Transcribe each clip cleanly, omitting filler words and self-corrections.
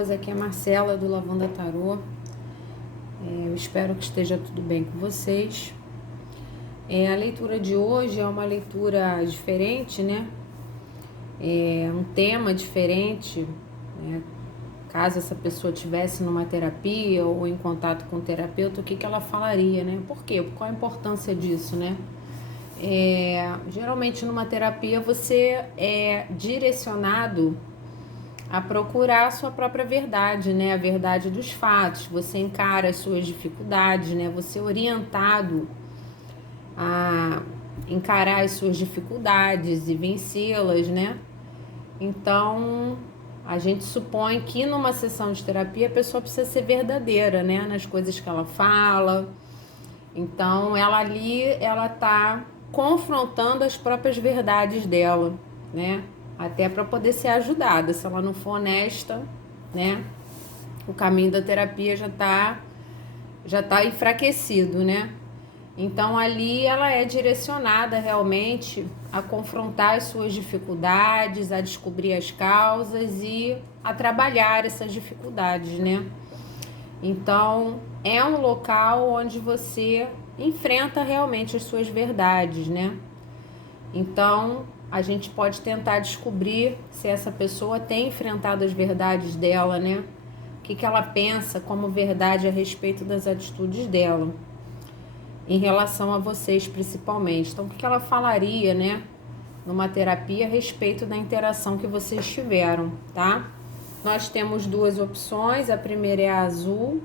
pessoas, aqui é a Marcela do Lavanda Tarô. Eu espero que esteja tudo bem com vocês. A leitura de hoje é uma leitura diferente, né? É um tema diferente, né? Caso essa pessoa estivesse numa terapia ou em contato com o terapeuta, o que ela falaria, né? Por quê? Qual a importância disso, né? Geralmente numa terapia você é direcionado a procurar a sua própria verdade, né? A verdade dos fatos. Você encara as suas dificuldades, né? Você é orientado a encarar as suas dificuldades e vencê-las, né? Então, a gente supõe que numa sessão de terapia a pessoa precisa ser verdadeira, né? Nas coisas que ela fala. Então, ela tá confrontando as próprias verdades dela, né? Até para poder ser ajudada. Se ela não for honesta, né? O caminho da terapia já tá enfraquecido, né? Então ali ela é direcionada realmente a confrontar as suas dificuldades, a descobrir as causas e a trabalhar essas dificuldades, né? Então é um local onde você enfrenta realmente as suas verdades, né? Então a gente pode tentar descobrir se essa pessoa tem enfrentado as verdades dela, né? O que ela pensa como verdade a respeito das atitudes dela, em relação a vocês principalmente. Então, o que ela falaria, né, numa terapia a respeito da interação que vocês tiveram, tá? Nós temos duas opções, a primeira é a azul,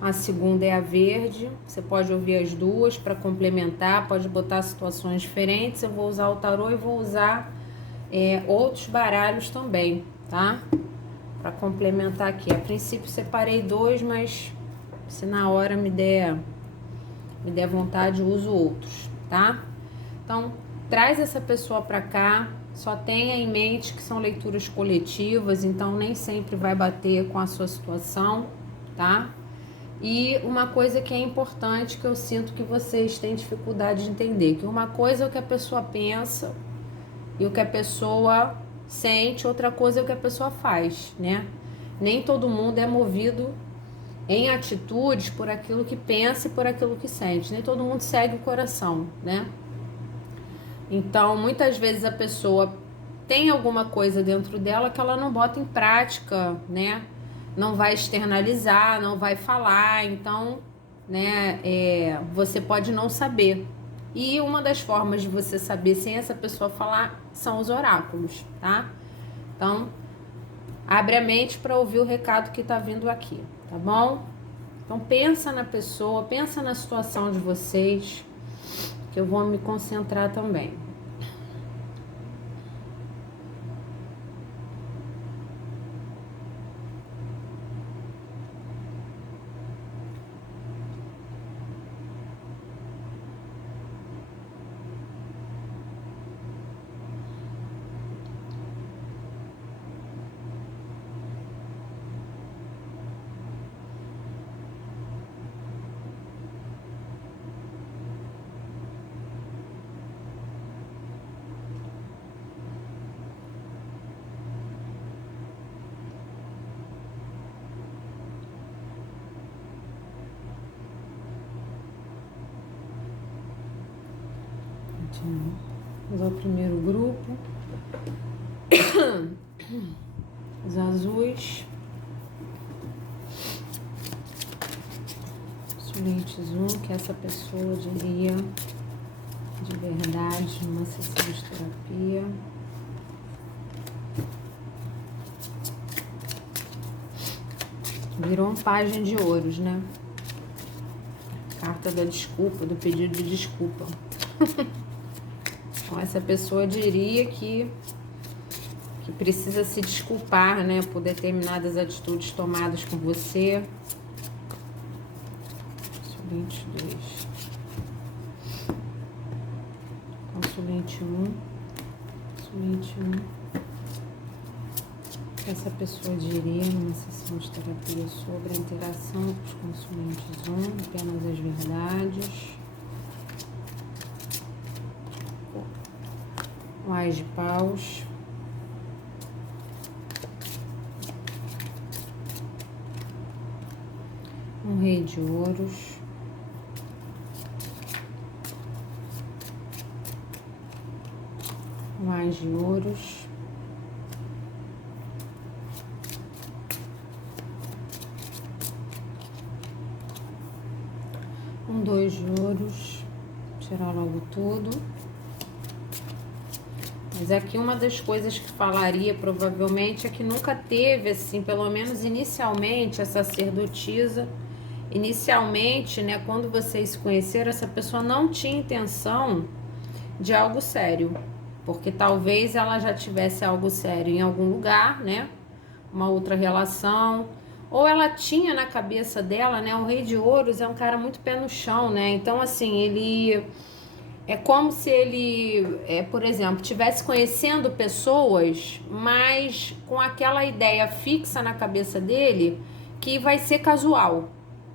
a segunda é a verde. Você pode ouvir as duas para complementar, pode botar situações diferentes. Eu vou usar o tarô e vou usar outros baralhos também, tá? Para complementar aqui. A princípio separei dois, mas se na hora me der vontade, uso outros, tá? Então, traz essa pessoa para cá. Só tenha em mente que são leituras coletivas, então nem sempre vai bater com a sua situação, tá? E uma coisa que é importante, que eu sinto que vocês têm dificuldade de entender, que uma coisa é o que a pessoa pensa e o que a pessoa sente, outra coisa é o que a pessoa faz, né? Nem todo mundo é movido em atitudes por aquilo que pensa e por aquilo que sente. Nem todo mundo segue o coração, né? Então, muitas vezes a pessoa tem alguma coisa dentro dela que ela não bota em prática, né? Não vai externalizar, não vai falar. Então, né, você pode não saber. E uma das formas de você saber sem essa pessoa falar são os oráculos, tá? Então, abre a mente para ouvir o recado que tá vindo aqui, tá bom? Então pensa na pessoa, pensa na situação de vocês, que eu vou me concentrar também. Vamos ao primeiro grupo. Os azuis. Solentes 1, que essa pessoa diria de verdade numa sessão de terapia. Virou um pajem de ouros, né? Carta da desculpa, do pedido de desculpa. Então, essa pessoa diria que precisa se desculpar, né, por determinadas atitudes tomadas com você. Consulente 2. Consulente 1. Consulente 1. Essa pessoa diria numa sessão de terapia sobre a interação com os consulentes 1, apenas as verdades. O Ás de Paus. Rei de Ouros. Mais de Ouros. Dois de Ouros. Tirar logo tudo. Mas aqui uma das coisas que falaria provavelmente é que nunca teve, assim, pelo menos inicialmente, a sacerdotisa. Inicialmente, né, quando vocês se conheceram, essa pessoa não tinha intenção de algo sério. Porque talvez ela já tivesse algo sério em algum lugar, né? Uma outra relação. Ou ela tinha na cabeça dela, né? O Rei de Ouros é um cara muito pé no chão, né? Então, assim, ele... É como se ele, por exemplo, estivesse conhecendo pessoas, mas com aquela ideia fixa na cabeça dele que vai ser casual,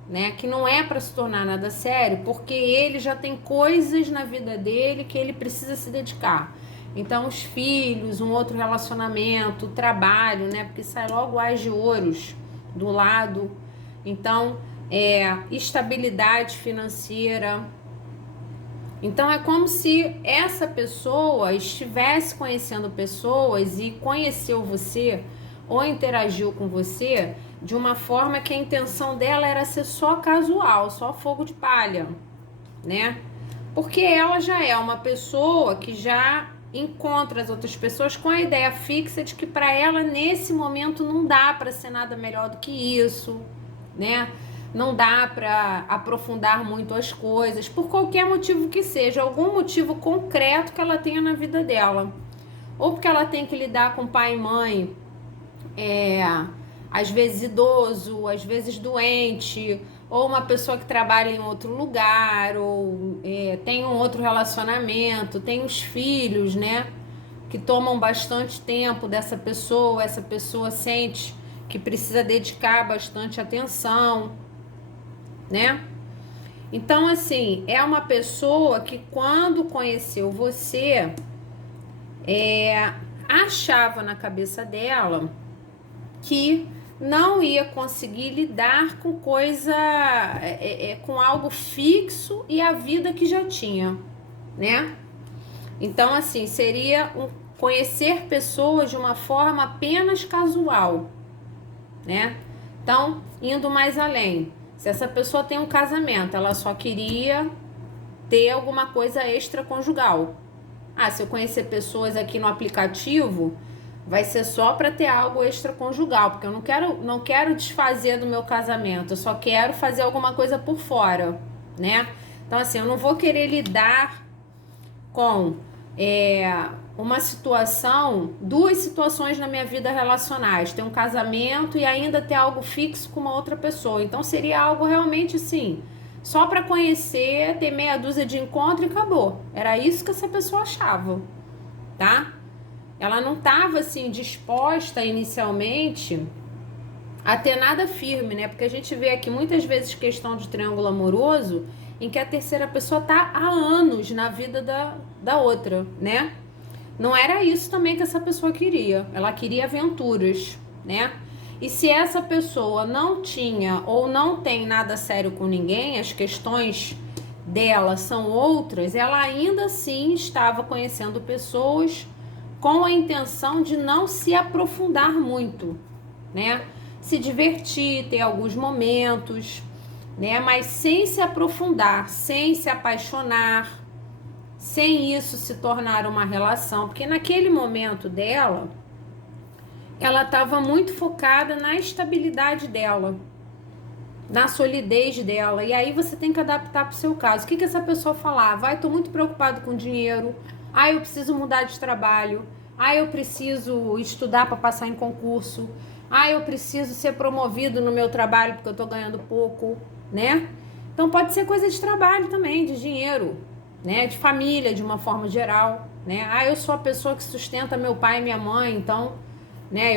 né? Que não é para se tornar nada sério, porque ele já tem coisas na vida dele que ele precisa se dedicar. Então, os filhos, um outro relacionamento, o trabalho, né? Porque sai logo As de Ouros do lado. Então, estabilidade financeira. Então, é como se essa pessoa estivesse conhecendo pessoas e conheceu você ou interagiu com você de uma forma que a intenção dela era ser só casual, só fogo de palha, né? Porque ela já é uma pessoa que já encontra as outras pessoas com a ideia fixa de que para ela nesse momento não dá para ser nada melhor do que isso, né? Não dá para aprofundar muito as coisas, por qualquer motivo que seja, algum motivo concreto que ela tenha na vida dela. Ou porque ela tem que lidar com pai e mãe, às vezes idoso, às vezes doente, ou uma pessoa que trabalha em outro lugar, ou tem um outro relacionamento, tem os filhos, né? Que tomam bastante tempo dessa pessoa, essa pessoa sente que precisa dedicar bastante atenção, né? Então, assim, é uma pessoa que quando conheceu você, achava na cabeça dela que não ia conseguir lidar com com algo fixo e a vida que já tinha, né? Então, assim, seria conhecer pessoas de uma forma apenas casual, né? Então, indo mais além, se essa pessoa tem um casamento, ela só queria ter alguma coisa extraconjugal. Ah, se eu conhecer pessoas aqui no aplicativo, vai ser só para ter algo extraconjugal, porque eu não quero desfazer do meu casamento, eu só quero fazer alguma coisa por fora, né? Então, assim, eu não vou querer lidar com uma situação, duas situações na minha vida relacionais, ter um casamento e ainda ter algo fixo com uma outra pessoa. Então, seria algo realmente assim, só para conhecer, ter meia dúzia de encontro e acabou. Era isso que essa pessoa achava, tá? Ela não estava assim disposta inicialmente a ter nada firme, né? Porque a gente vê aqui muitas vezes questão de triângulo amoroso em que a terceira pessoa tá há anos na vida da outra, né? Não era isso também que essa pessoa queria. Ela queria aventuras, né? E se essa pessoa não tinha ou não tem nada sério com ninguém, as questões dela são outras, ela ainda assim estava conhecendo pessoas com a intenção de não se aprofundar muito, né? Se divertir, ter alguns momentos, né? Mas sem se aprofundar, sem se apaixonar, sem isso se tornar uma relação, porque naquele momento dela, ela estava muito focada na estabilidade dela, na solidez dela, e aí você tem que adaptar para o seu caso. O que essa pessoa falava? Tô muito preocupado com dinheiro, eu preciso mudar de trabalho, eu preciso estudar para passar em concurso, eu preciso ser promovido no meu trabalho porque eu tô ganhando pouco, né? Então pode ser coisa de trabalho também, de dinheiro, né? De família, de uma forma geral, né? Eu sou a pessoa que sustenta meu pai e minha mãe, então, né?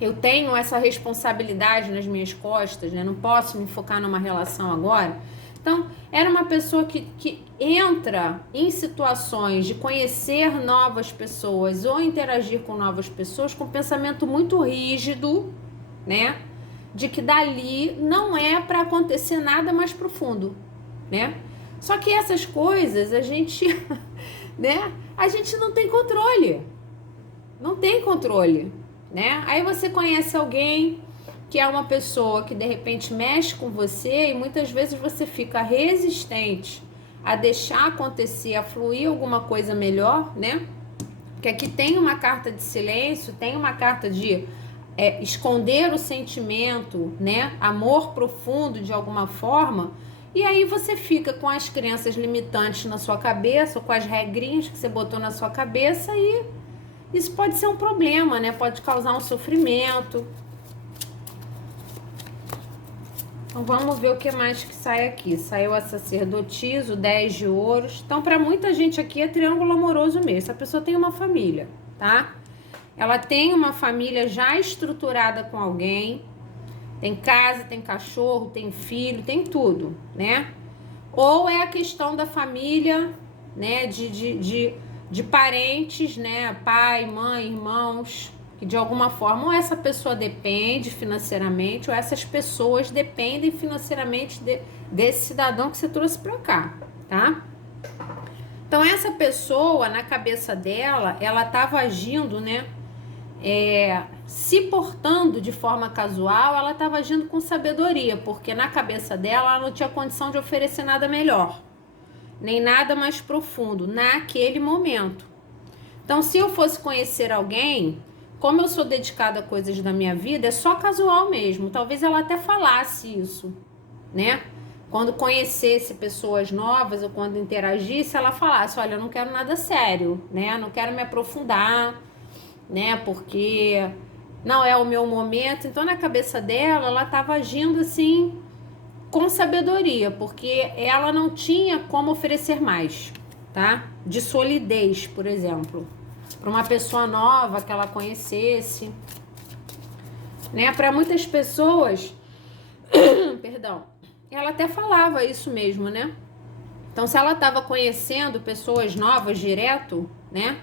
Eu tenho essa responsabilidade nas minhas costas, né? Não posso me focar numa relação agora. Então, era uma pessoa que entra em situações de conhecer novas pessoas ou interagir com novas pessoas com um pensamento muito rígido, né? de que dali não é para acontecer nada mais profundo, né? Só que essas coisas a gente, né? A gente não tem controle. Não tem controle, né? Aí você conhece alguém que é uma pessoa que de repente mexe com você e muitas vezes você fica resistente a deixar acontecer, a fluir alguma coisa melhor, né? Porque aqui tem uma carta de silêncio, tem uma carta de esconder o sentimento, né? Amor profundo de alguma forma. E aí você fica com as crenças limitantes na sua cabeça, ou com as regrinhas que você botou na sua cabeça, e isso pode ser um problema, né? Pode causar um sofrimento. Então vamos ver o que mais que sai aqui. Saiu a sacerdotisa, o 10 de ouros. Então para muita gente aqui é triângulo amoroso mesmo. Essa pessoa tem uma família, tá? Ela tem uma família já estruturada com alguém. Tem casa, tem cachorro, tem filho, tem tudo, né? Ou é a questão da família, né? De parentes, né? Pai, mãe, irmãos, que de alguma forma ou essa pessoa depende financeiramente, ou essas pessoas dependem financeiramente desse cidadão que você trouxe pra cá, tá? Então essa pessoa, na cabeça dela, ela tava agindo, né? Se portando de forma casual, ela estava agindo com sabedoria, porque na cabeça dela ela não tinha condição de oferecer nada melhor, nem nada mais profundo naquele momento. Então, se eu fosse conhecer alguém, como eu sou dedicada a coisas da minha vida, é só casual mesmo. Talvez ela até falasse isso, né? Quando conhecesse pessoas novas ou quando interagisse, ela falasse: olha, eu não quero nada sério, né? Não quero me aprofundar, né? Porque não é o meu momento. Então, na cabeça dela, ela estava agindo assim com sabedoria, porque ela não tinha como oferecer mais, tá? De solidez, por exemplo, para uma pessoa nova que ela conhecesse, né? Para muitas pessoas, perdão, ela até falava isso mesmo, né? Então, se ela estava conhecendo pessoas novas direto, né?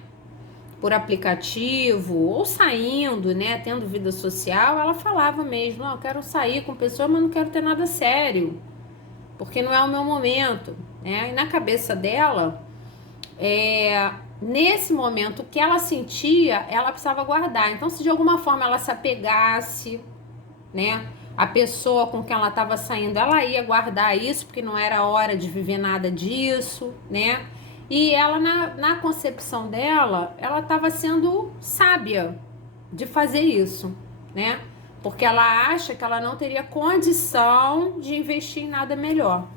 Por aplicativo, ou saindo, né, tendo vida social, ela falava mesmo: não, eu quero sair com pessoa, mas não quero ter nada sério, porque não é o meu momento, né? E na cabeça dela, nesse momento, o que ela sentia, ela precisava guardar. Então, se de alguma forma ela se apegasse, né, a pessoa com quem ela estava saindo, ela ia guardar isso, porque não era hora de viver nada disso, né? E ela, na concepção dela, ela estava sendo sábia de fazer isso, né? Porque ela acha que ela não teria condição de investir em nada melhor.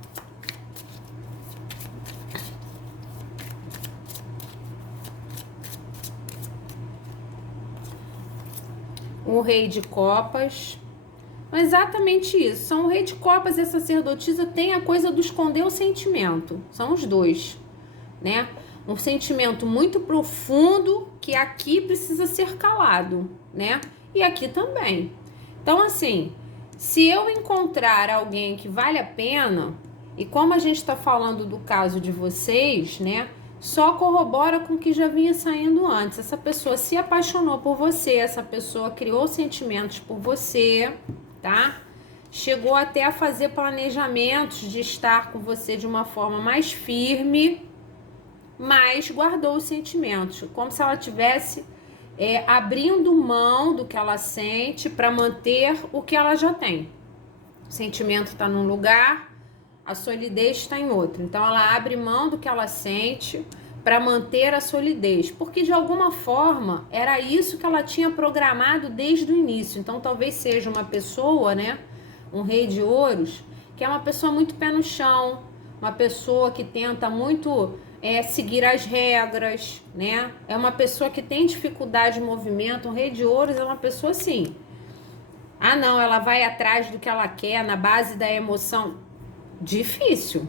O rei de copas. Exatamente isso. São o rei de copas e a sacerdotisa tem a coisa do esconder o sentimento. São os dois, né? Um sentimento muito profundo que aqui precisa ser calado, né? E aqui também. Então, assim, se eu encontrar alguém que vale a pena, e como a gente está falando do caso de vocês, né? Só corrobora com o que já vinha saindo antes. Essa pessoa se apaixonou por você, essa pessoa criou sentimentos por você, tá? Chegou até a fazer planejamentos de estar com você de uma forma mais firme, mas guardou os sentimentos, como se ela tivesse abrindo mão do que ela sente para manter o que ela já tem. O sentimento está num lugar, a solidez está em outro. Então ela abre mão do que ela sente para manter a solidez, porque de alguma forma era isso que ela tinha programado desde o início. Então talvez seja uma pessoa, né, um rei de ouros, que é uma pessoa muito pé no chão, uma pessoa que tenta muito seguir as regras, né? É uma pessoa que tem dificuldade de movimento. Um rei de ouros é uma pessoa assim, ah não, ela vai atrás do que ela quer na base da emoção. Difícil,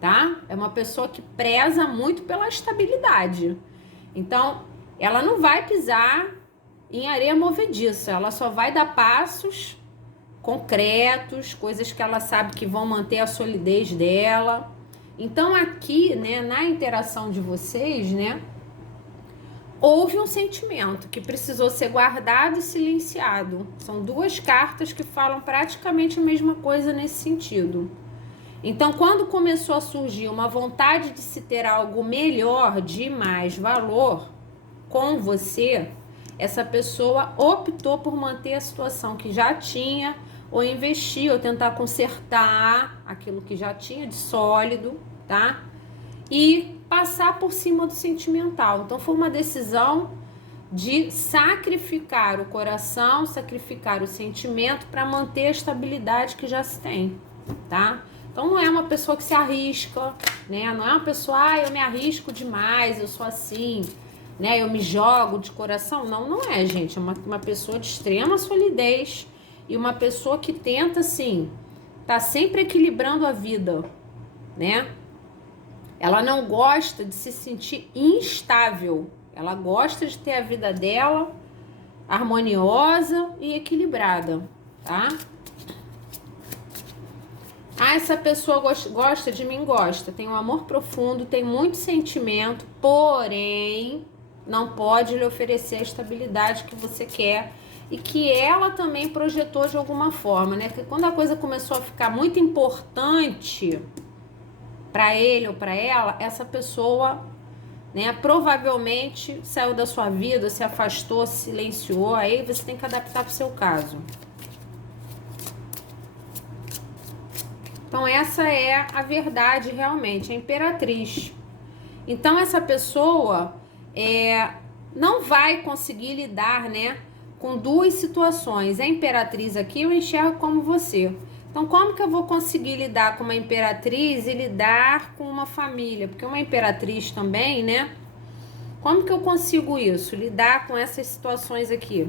tá? É uma pessoa que preza muito pela estabilidade. Então, ela não vai pisar em areia movediça, ela só vai dar passos concretos, coisas que ela sabe que vão manter a solidez dela. Então, aqui, né, na interação de vocês, né, houve um sentimento que precisou ser guardado e silenciado. São duas cartas que falam praticamente a mesma coisa nesse sentido. Então, quando começou a surgir uma vontade de se ter algo melhor, de mais valor com você, essa pessoa optou por manter a situação que já tinha, ou investir, ou tentar consertar aquilo que já tinha de sólido, tá? E passar por cima do sentimental. Então, foi uma decisão de sacrificar o coração, sacrificar o sentimento para manter a estabilidade que já se tem, tá? Então, não é uma pessoa que se arrisca, né? Não é uma pessoa, eu me arrisco demais, eu sou assim, né? Eu me jogo de coração. Não, não é, gente. É uma pessoa de extrema solidez e uma pessoa que tenta, assim, tá sempre equilibrando a vida, né? Ela não gosta de se sentir instável. Ela gosta de ter a vida dela harmoniosa e equilibrada, tá? Ah, essa pessoa gosta de mim? Gosta. Tem um amor profundo, tem muito sentimento, porém não pode lhe oferecer a estabilidade que você quer e que ela também projetou de alguma forma, né? Porque quando a coisa começou a ficar muito importante para ele ou para ela, essa pessoa, né, provavelmente saiu da sua vida, se afastou, se silenciou, aí você tem que adaptar para o seu caso. Então, essa é a verdade realmente, a imperatriz. Então, essa pessoa não vai conseguir lidar, né, com duas situações. A imperatriz aqui eu enxergo como você. Então, como que eu vou conseguir lidar com uma imperatriz e lidar com uma família? Porque uma imperatriz também, né? Como que eu consigo isso? Lidar com essas situações aqui,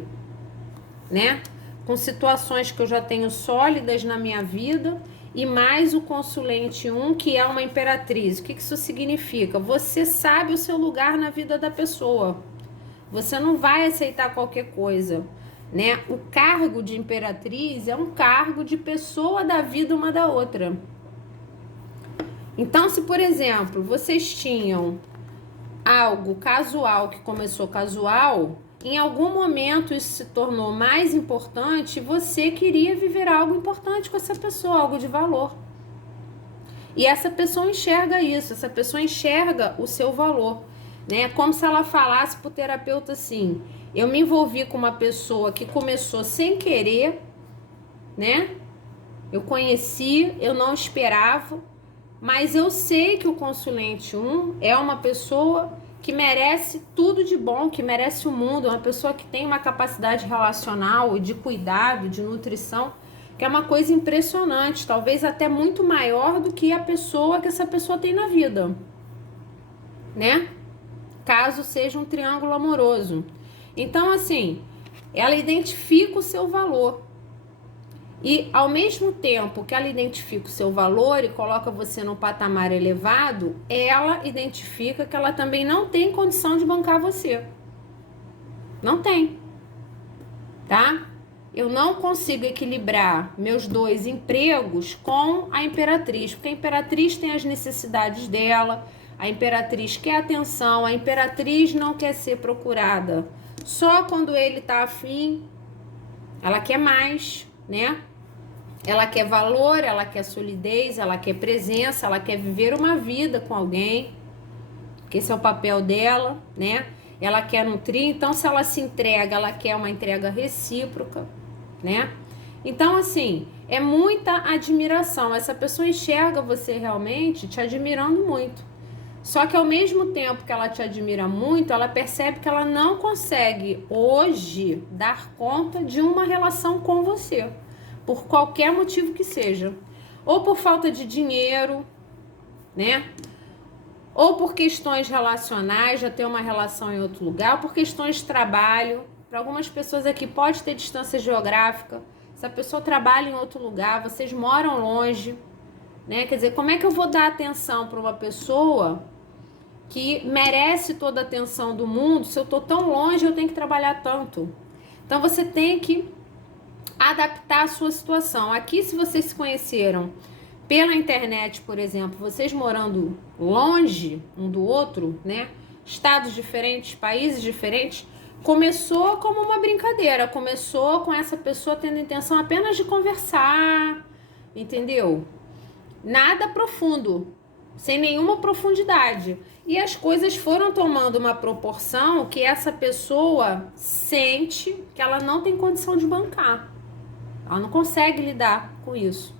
né? Com situações que eu já tenho sólidas na minha vida e mais o consulente 1, que é uma imperatriz. O que isso significa? Você sabe o seu lugar na vida da pessoa. Você não vai aceitar qualquer coisa, né? O cargo de imperatriz é um cargo de pessoa da vida uma da outra. Então, se, por exemplo, vocês tinham algo casual que começou casual, em algum momento isso se tornou mais importante e você queria viver algo importante com essa pessoa, algo de valor. E essa pessoa enxerga isso, essa pessoa enxerga o seu valor, né? Como se ela falasse pro terapeuta assim: eu me envolvi com uma pessoa que começou sem querer, né? Eu conheci, eu não esperava, mas eu sei que o consulente 1 é uma pessoa que merece tudo de bom, que merece o mundo, uma pessoa que tem uma capacidade relacional, de cuidado, de nutrição, que é uma coisa impressionante, talvez até muito maior do que a pessoa que essa pessoa tem na vida, né? Caso seja um triângulo amoroso. Então, assim, ela identifica o seu valor. E, ao mesmo tempo que ela identifica o seu valor e coloca você num patamar elevado, ela identifica que ela também não tem condição de bancar você. Não tem. Tá? Eu não consigo equilibrar meus dois empregos com a imperatriz, porque a imperatriz tem as necessidades dela, a imperatriz quer atenção, a imperatriz não quer ser procurada só quando ele tá afim, ela quer mais, né? Ela quer valor, ela quer solidez, ela quer presença, ela quer viver uma vida com alguém, que esse é o papel dela, né? Ela quer nutrir, então se ela se entrega, ela quer uma entrega recíproca, né? Então, assim, é muita admiração. Essa pessoa enxerga você realmente te admirando muito. Só que ao mesmo tempo que ela te admira muito, ela percebe que ela não consegue hoje dar conta de uma relação com você, por qualquer motivo que seja. Ou por falta de dinheiro, né? Ou por questões relacionais, já ter uma relação em outro lugar, ou por questões de trabalho. Para algumas pessoas aqui pode ter distância geográfica. Se a pessoa trabalha em outro lugar, vocês moram longe, né? Quer dizer, como é que eu vou dar atenção para uma pessoa que merece toda a atenção do mundo se eu tô tão longe, eu tenho que trabalhar tanto? Então você tem que adaptar a sua situação. Aqui, se vocês se conheceram pela internet, por exemplo, vocês morando longe um do outro, né? estados diferentes, países diferentes, começou como uma brincadeira, começou com essa pessoa tendo intenção apenas de conversar, entendeu? Nada profundo, sem nenhuma profundidade. E as coisas foram tomando uma proporção que essa pessoa sente que ela não tem condição de bancar. Ela não consegue lidar com isso.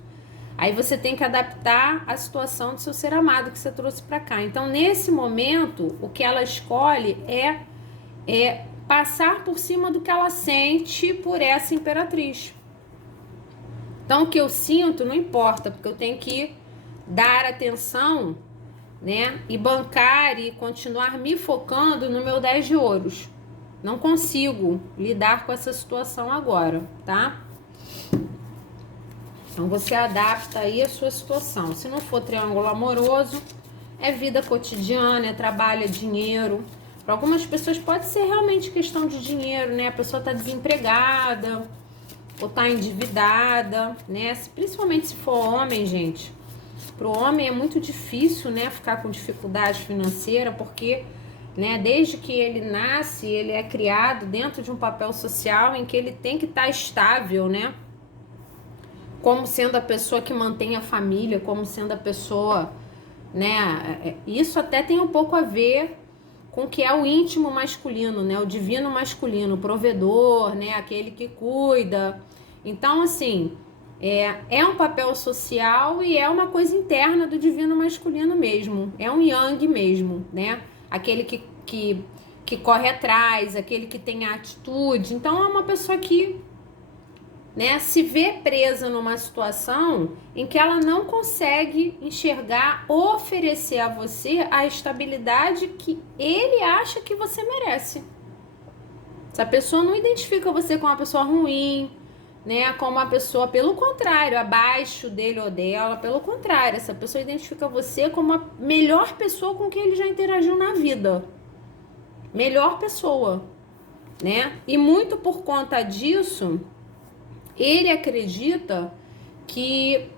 Aí você tem que adaptar a situação do seu ser amado que você trouxe para cá. Então, nesse momento, o que ela escolhe é passar por cima do que ela sente por essa imperatriz. Então, o que eu sinto não importa, porque eu tenho que dar atenção, né? E bancar e continuar me focando no meu 10 de ouros. Não consigo lidar com essa situação agora, tá? Então, você adapta aí a sua situação. Se não for triângulo amoroso, é vida cotidiana, é trabalho, é dinheiro. Para algumas pessoas pode ser realmente questão de dinheiro, né? A pessoa está desempregada ou está endividada, né? Principalmente se for homem, gente. Para o homem é muito difícil, né? Ficar com dificuldade financeira, porque, né? Desde que ele nasce, ele é criado dentro de um papel social em que ele tem que estar estável, né? Como sendo a pessoa que mantém a família, como sendo a pessoa, né? Isso até tem um pouco a ver com o que é o íntimo masculino, né? O divino masculino, o provedor, né? Aquele que cuida. Então, assim, é um papel social e é uma coisa interna do divino masculino mesmo. É um yang mesmo, né? Aquele que corre atrás, aquele que tem a atitude. Então, é uma pessoa que, né, se vê presa numa situação em que ela não consegue enxergar, oferecer a você a estabilidade que ele acha que você merece. Essa pessoa não identifica você como uma pessoa ruim, né, como uma pessoa, pelo contrário, abaixo dele ou dela, pelo contrário, essa pessoa identifica você como a melhor pessoa com quem ele já interagiu na vida. Melhor pessoa, né? E muito por conta disso, ele acredita que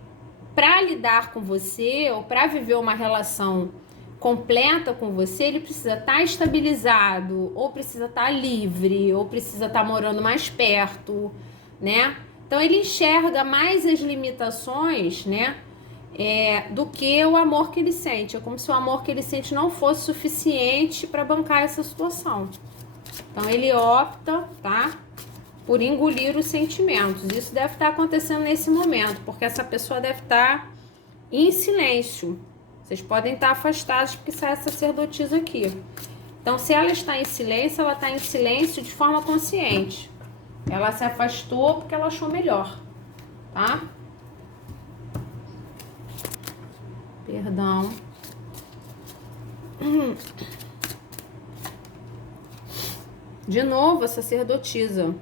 para lidar com você ou para viver uma relação completa com você, ele precisa estar estabilizado, ou precisa estar livre, ou precisa estar morando mais perto, né? Então ele enxerga mais as limitações, né? Do que o amor que ele sente. É como se o amor que ele sente não fosse suficiente para bancar essa situação. Então ele opta, tá? Por engolir os sentimentos. Isso deve estar acontecendo nesse momento, porque essa pessoa deve estar em silêncio. Vocês podem estar afastados porque sai a sacerdotisa aqui. Então, se ela está em silêncio, ela está em silêncio de forma consciente. Ela se afastou porque ela achou melhor, tá? Perdão. De novo, a sacerdotisa.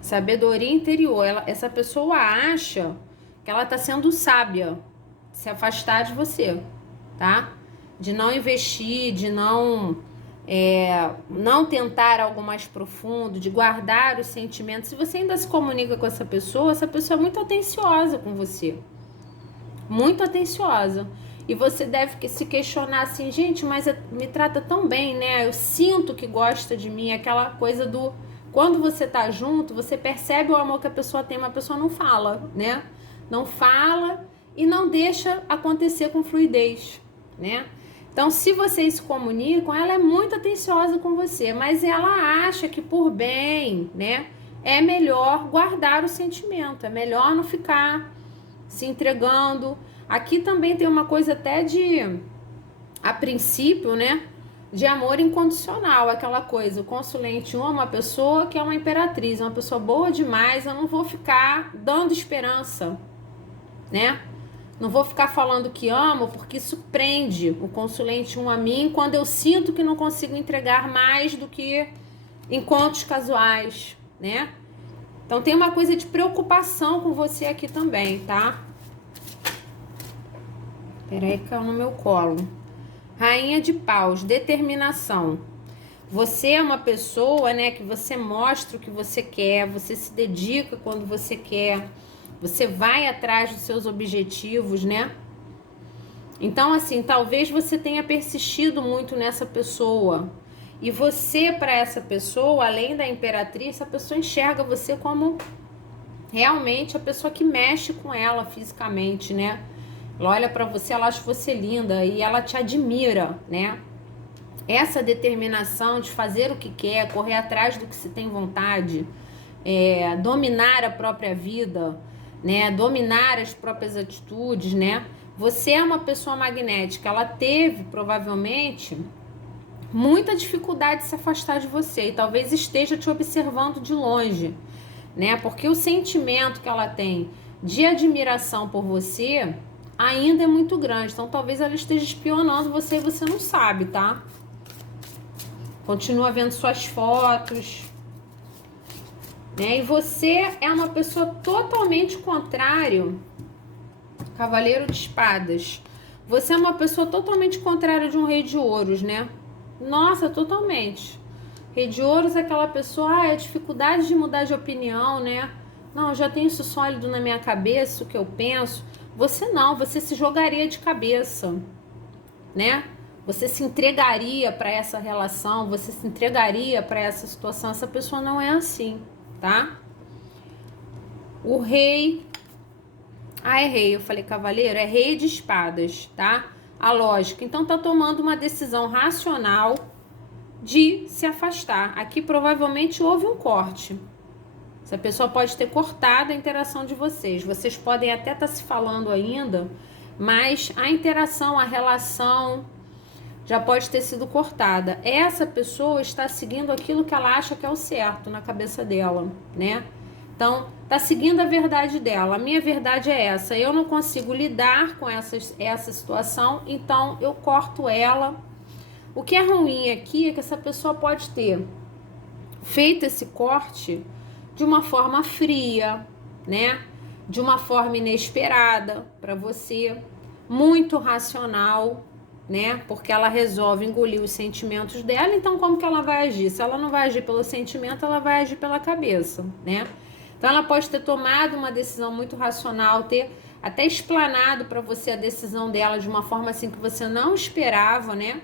Sabedoria interior. Essa pessoa acha que ela está sendo sábia, se afastar de você, tá? De não investir, de não tentar algo mais profundo, de guardar os sentimentos. Se você ainda se comunica com essa pessoa é muito atenciosa com você. Muito atenciosa. E você deve se questionar assim, gente, mas me trata tão bem, né? Eu sinto que gosta de mim, aquela coisa do... Quando você tá junto, você percebe o amor que a pessoa tem, mas a pessoa não fala, né? Não fala e não deixa acontecer com fluidez, né? Então, se vocês se comunicam, ela é muito atenciosa com você, mas ela acha que por bem, né? É melhor guardar o sentimento, é melhor não ficar se entregando. Aqui também tem uma coisa até a princípio, né? De amor incondicional, aquela coisa, o consulente ama uma pessoa que é uma imperatriz, uma pessoa boa demais, eu não vou ficar dando esperança, né? Não vou ficar falando que amo, porque isso prende o consulente a mim quando eu sinto que não consigo entregar mais do que encontros casuais, né? Então tem uma coisa de preocupação com você aqui também, tá? Peraí que caiu no meu colo. Rainha de paus, determinação. Você é uma pessoa, né, que você mostra o que você quer, você se dedica quando você quer, você vai atrás dos seus objetivos, né? Então, assim, talvez você tenha persistido muito nessa pessoa. E você, para essa pessoa, além da imperatriz, essa pessoa enxerga você como realmente a pessoa que mexe com ela fisicamente, né? Ela olha para você, ela acha você linda e ela te admira, né? Essa determinação de fazer o que quer, correr atrás do que se tem vontade, dominar a própria vida, né? Dominar as próprias atitudes, né? Você é uma pessoa magnética, ela teve provavelmente muita dificuldade de se afastar de você e talvez esteja te observando de longe, né? Porque o sentimento que ela tem de admiração por você ainda é muito grande. Então talvez ela esteja espionando você e você não sabe, tá? Continua vendo suas fotos, né? E você é uma pessoa totalmente contrário, Cavaleiro de Espadas. Você é uma pessoa totalmente contrária de um Rei de Ouros, né? Nossa, totalmente. Rei de Ouros é aquela pessoa, é dificuldade de mudar de opinião, né? Não, eu já tenho isso sólido na minha cabeça, o que eu penso. Você não, você se jogaria de cabeça, né? Você se entregaria para essa relação, você se entregaria para essa situação. Essa pessoa não é assim, tá? O rei... é rei, eu falei cavaleiro, é rei de espadas, tá? A lógica. Então tá tomando uma decisão racional de se afastar. Aqui provavelmente houve um corte. Essa pessoa pode ter cortado a interação de vocês. Vocês podem até estar se falando ainda, mas a interação, a relação já pode ter sido cortada. Essa pessoa está seguindo aquilo que ela acha que é o certo na cabeça dela, né? Então, tá seguindo a verdade dela. A minha verdade é essa. Eu não consigo lidar com essa situação, então eu corto ela. O que é ruim aqui é que essa pessoa pode ter feito esse corte de uma forma fria, né? De uma forma inesperada para você, muito racional, né? Porque ela resolve engolir os sentimentos dela, então como que ela vai agir? Se ela não vai agir pelo sentimento, ela vai agir pela cabeça, né? Então ela pode ter tomado uma decisão muito racional, ter até explanado para você a decisão dela de uma forma assim que você não esperava, né?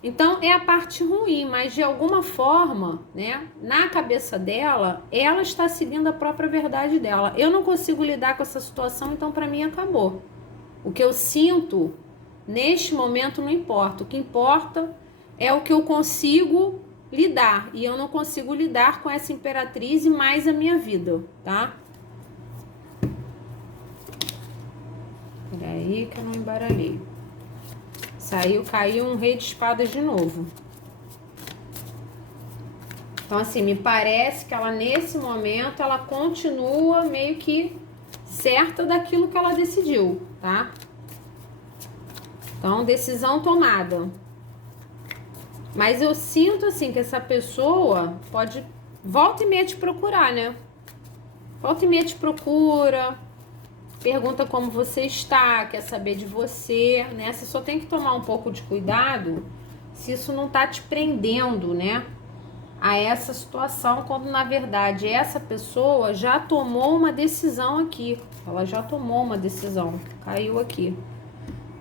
Então é a parte ruim, mas de alguma forma, né, na cabeça dela, ela está seguindo a própria verdade dela. Eu não consigo lidar com essa situação, então para mim acabou. O que eu sinto neste momento não importa. O que importa é o que eu consigo lidar. E eu não consigo lidar com essa imperatriz e mais a minha vida, tá? Peraí que eu não embaralhei. Caiu um rei de espadas de novo. Então, assim, me parece que ela, nesse momento, ela continua meio que certa daquilo que ela decidiu, tá? Então, decisão tomada. Mas eu sinto, assim, que essa pessoa pode... Volta e meia te procurar, né? Volta e meia te procura... Pergunta como você está, quer saber de você, né? Você só tem que tomar um pouco de cuidado se isso não tá te prendendo, né? A essa situação, quando na verdade essa pessoa já tomou uma decisão aqui. Ela já tomou uma decisão. Caiu aqui.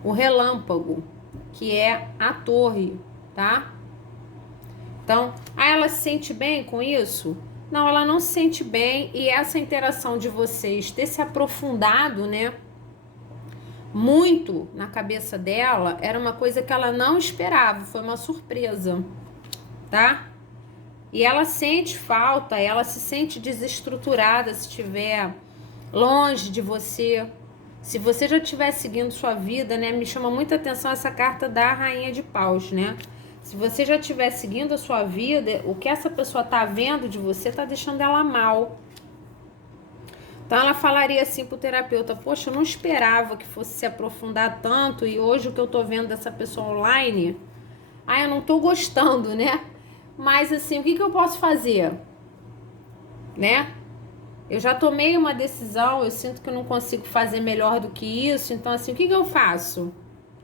O relâmpago, que é a torre, tá? Então, ela se sente bem com isso? Não, ela não se sente bem, e essa interação de vocês ter se aprofundado, né, muito na cabeça dela, era uma coisa que ela não esperava, foi uma surpresa, tá? E ela sente falta, ela se sente desestruturada se estiver longe de você. Se você já estiver seguindo sua vida, né, me chama muita atenção essa carta da Rainha de Paus, né? Se você já estiver seguindo a sua vida, o que essa pessoa tá vendo de você tá deixando ela mal. Então ela falaria assim pro terapeuta: poxa, eu não esperava que fosse se aprofundar tanto, e hoje o que eu tô vendo dessa pessoa online, eu não tô gostando, né? Mas assim, o que eu posso fazer? Né? Eu já tomei uma decisão, eu sinto que eu não consigo fazer melhor do que isso, então assim, o que eu faço?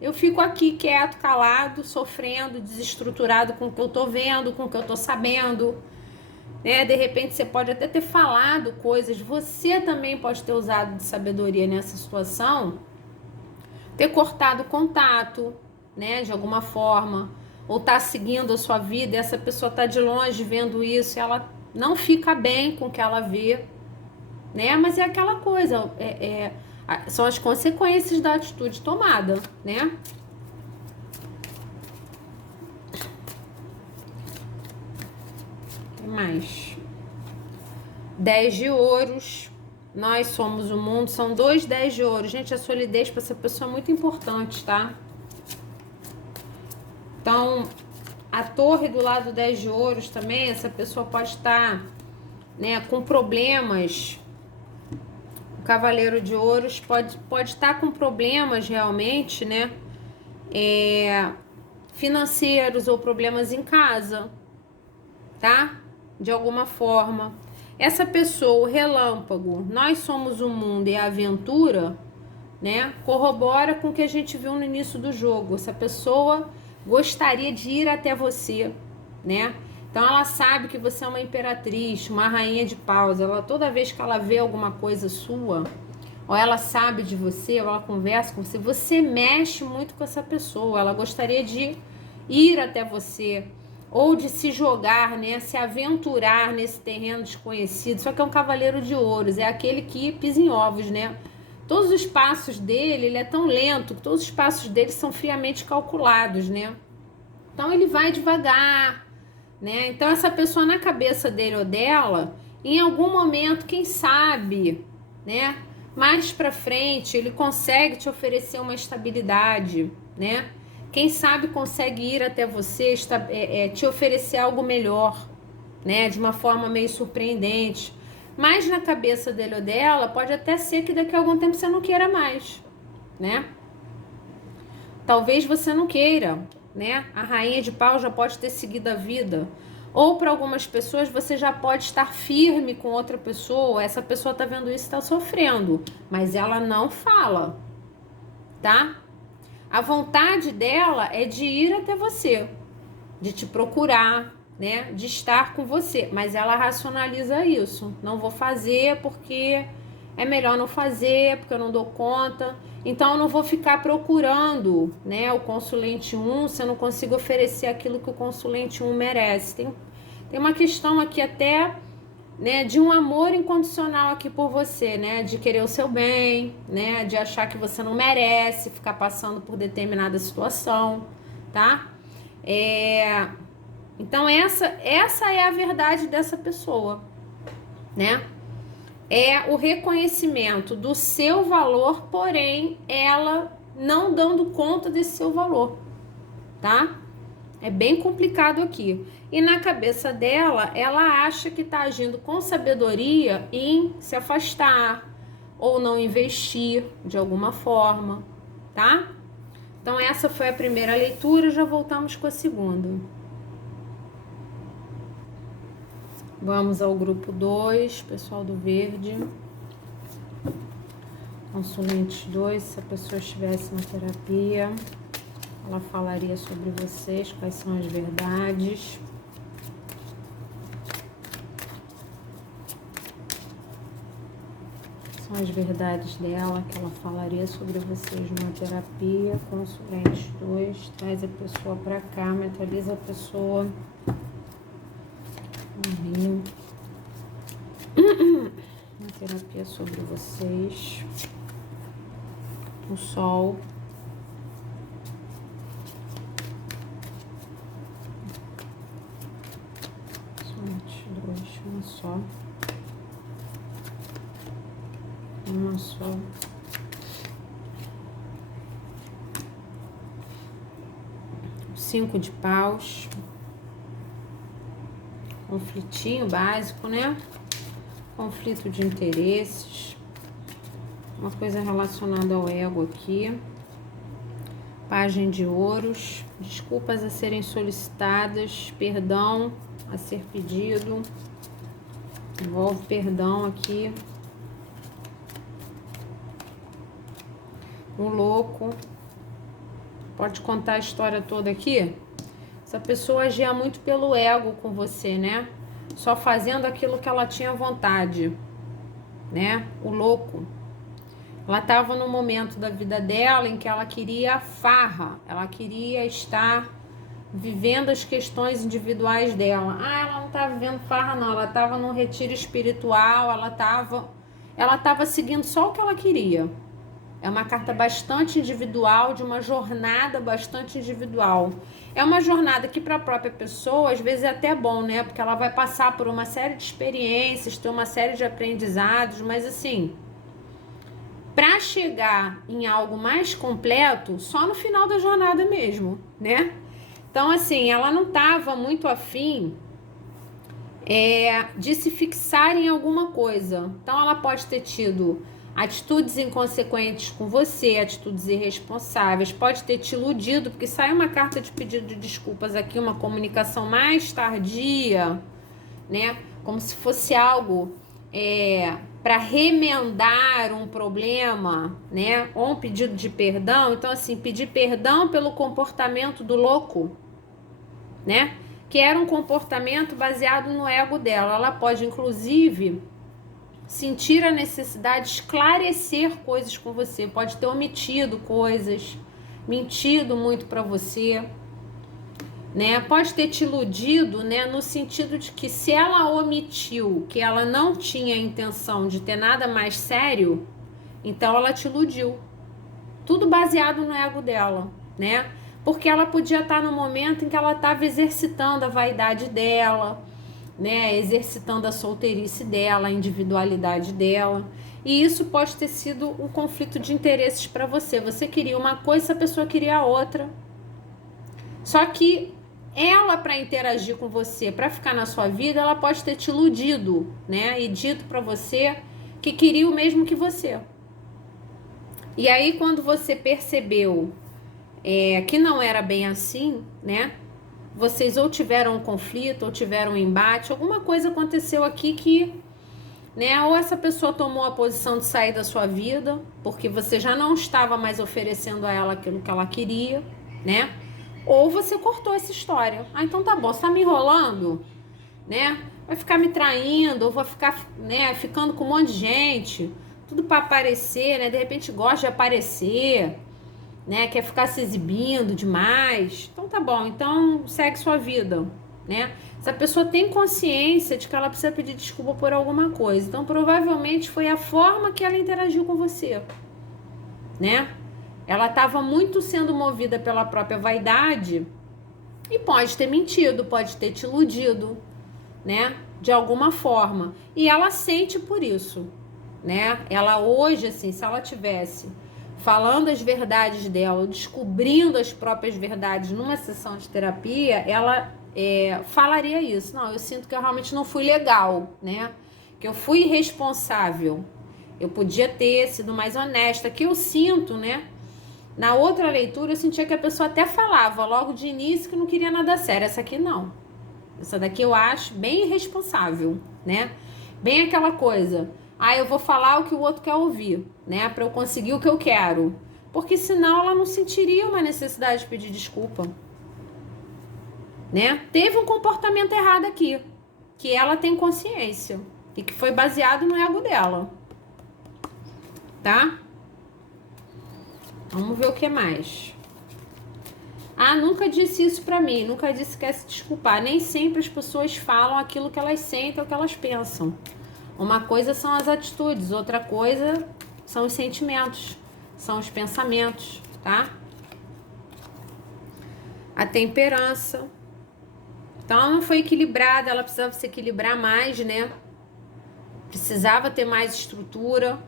Eu fico aqui quieto, calado, sofrendo, desestruturado com o que eu tô vendo, com o que eu tô sabendo, né? De repente você pode até ter falado coisas, você também pode ter usado de sabedoria nessa situação ter cortado contato, né, de alguma forma, ou tá seguindo a sua vida e essa pessoa tá de longe vendo isso e ela não fica bem com o que ela vê, né? Mas é aquela coisa, são as consequências da atitude tomada, né? O que mais? 10 de ouros. Nós somos o mundo. São 2 10 de ouro. Gente, a solidez para essa pessoa é muito importante, tá? Então, a torre do lado 10 de ouros também, essa pessoa pode estar, né, com problemas. O cavaleiro de ouros pode estar com problemas realmente, né? Financeiros ou problemas em casa, tá? De alguma forma. Essa pessoa, o relâmpago, nós somos o mundo e a aventura, né? Corrobora com o que a gente viu no início do jogo. Essa pessoa gostaria de ir até você, né? Então ela sabe que você é uma imperatriz, uma rainha de paus. Ela, toda vez que ela vê alguma coisa sua, ou ela sabe de você, ou ela conversa com você, você mexe muito com essa pessoa. Ela gostaria de ir até você, ou de se jogar, né, se aventurar nesse terreno desconhecido. Só que é um cavaleiro de ouros, é aquele que pisa em ovos, né? Todos os passos dele, ele é tão lento, que todos os passos dele são friamente calculados, né? Então ele vai devagar, né? Então essa pessoa na cabeça dele ou dela, em algum momento, quem sabe, né, mais pra frente, ele consegue te oferecer uma estabilidade, né? Quem sabe consegue ir até você, te oferecer algo melhor, né? De uma forma meio surpreendente. Mas na cabeça dele ou dela, pode até ser que daqui a algum tempo você não queira mais, né? Talvez você não queira, né? A rainha de pau já pode ter seguido a vida. Ou para algumas pessoas você já pode estar firme com outra pessoa. Essa pessoa tá vendo isso e tá sofrendo, mas ela não fala, tá? A vontade dela é de ir até você, de te procurar, né? De estar com você. Mas ela racionaliza isso. Não vou fazer porque é melhor não fazer, porque eu não dou conta. Então eu não vou ficar procurando, né, o consulente 1 se eu não consigo oferecer aquilo que o consulente 1 merece. Tem uma questão aqui até, né, de um amor incondicional aqui por você, né, de querer o seu bem, né, de achar que você não merece ficar passando por determinada situação, tá? Então essa é a verdade dessa pessoa, né? É o reconhecimento do seu valor, porém ela não dando conta desse seu valor, tá? É bem complicado aqui. E na cabeça dela, ela acha que tá agindo com sabedoria em se afastar ou não investir de alguma forma, tá? Então essa foi a primeira leitura, já voltamos com a segunda. Vamos ao grupo 2, pessoal do verde. Consulente 2, se a pessoa estivesse na terapia, ela falaria sobre vocês, quais são as verdades. São as verdades dela que ela falaria sobre vocês numa terapia. Consulente 2, traz a pessoa pra cá, mentaliza a pessoa. Uma terapia sobre vocês. O sol. Somente 2, uma só. Uma só. Cinco de paus. Conflitinho básico, né? Conflito de interesses. Uma coisa relacionada ao ego aqui. Pagem de ouros. Desculpas a serem solicitadas. Perdão a ser pedido. Envolve perdão aqui. Um louco. Pode contar a história toda aqui? Essa pessoa agia muito pelo ego com você, né? Só fazendo aquilo que ela tinha vontade, né? O louco. Ela estava no momento da vida dela em que ela queria farra, ela queria estar vivendo as questões individuais dela. Ela não estava vivendo farra não, ela estava num retiro espiritual, ela estava seguindo só o que ela queria. É uma carta bastante individual, de uma jornada bastante individual. É uma jornada que para a própria pessoa, às vezes é até bom, né? Porque ela vai passar por uma série de experiências, ter uma série de aprendizados, mas assim, para chegar em algo mais completo, só no final da jornada mesmo, né? Então, assim, ela não estava muito afim de se fixar em alguma coisa. Então, ela pode ter tido atitudes inconsequentes com você, atitudes irresponsáveis, pode ter te iludido, porque sai uma carta de pedido de desculpas aqui, uma comunicação mais tardia, né? Como se fosse algo para remendar um problema, né? Ou um pedido de perdão. Então, assim, pedir perdão pelo comportamento do louco, né? Que era um comportamento baseado no ego dela. Ela pode, inclusive, sentir a necessidade de esclarecer coisas com você. Pode ter omitido coisas, mentido muito para você, né? Pode ter te iludido, né? No sentido de que se ela omitiu que ela não tinha intenção de ter nada mais sério, então ela te iludiu. Tudo baseado no ego dela, né? Porque ela podia estar no momento em que ela estava exercitando a vaidade dela, né? Exercitando a solteirice dela, a individualidade dela. E isso pode ter sido um conflito de interesses para você. Você queria uma coisa, a pessoa queria outra. Só que ela, para interagir com você, para ficar na sua vida, ela pode ter te iludido, né? E dito para você que queria o mesmo que você. E aí, quando você percebeu que não era bem assim, né? Vocês ou tiveram um conflito, ou tiveram um embate, alguma coisa aconteceu aqui que, né? Ou essa pessoa tomou a posição de sair da sua vida, porque você já não estava mais oferecendo a ela aquilo que ela queria, né? Ou você cortou essa história. Então tá bom, você tá me enrolando, né? Vai ficar me traindo, ou vai ficar, né, ficando com um monte de gente, tudo para aparecer, né? De repente gosta de aparecer, né? Quer ficar se exibindo demais. Então tá bom, então segue sua vida, né? Essa pessoa tem consciência de que ela precisa pedir desculpa por alguma coisa. Então provavelmente foi a forma que ela interagiu com você, né? Ela estava muito sendo movida pela própria vaidade e pode ter mentido, pode ter te iludido, né? De alguma forma. E ela sente por isso, né? Ela hoje, assim, se ela tivesse falando as verdades dela, descobrindo as próprias verdades numa sessão de terapia, ela falaria isso. Não, eu sinto que eu realmente não fui legal, né? Que eu fui irresponsável. Eu podia ter sido mais honesta, que eu sinto, né? Na outra leitura, eu sentia que a pessoa até falava logo de início que não queria nada sério. Essa aqui não. Essa daqui eu acho bem irresponsável, né? Bem aquela coisa. Eu vou falar o que o outro quer ouvir, né? Para eu conseguir o que eu quero. Porque senão ela não sentiria uma necessidade de pedir desculpa, né? Teve um comportamento errado aqui, que ela tem consciência e que foi baseado no ego dela, tá? Vamos ver o que mais. Nunca disse isso pra mim, nunca disse que quer se desculpar. Nem sempre as pessoas falam aquilo que elas sentem ou que elas pensam. Uma coisa são as atitudes, outra coisa são os sentimentos, são os pensamentos, tá? A temperança. Então, ela não foi equilibrada, ela precisava se equilibrar mais, né? Precisava ter mais estrutura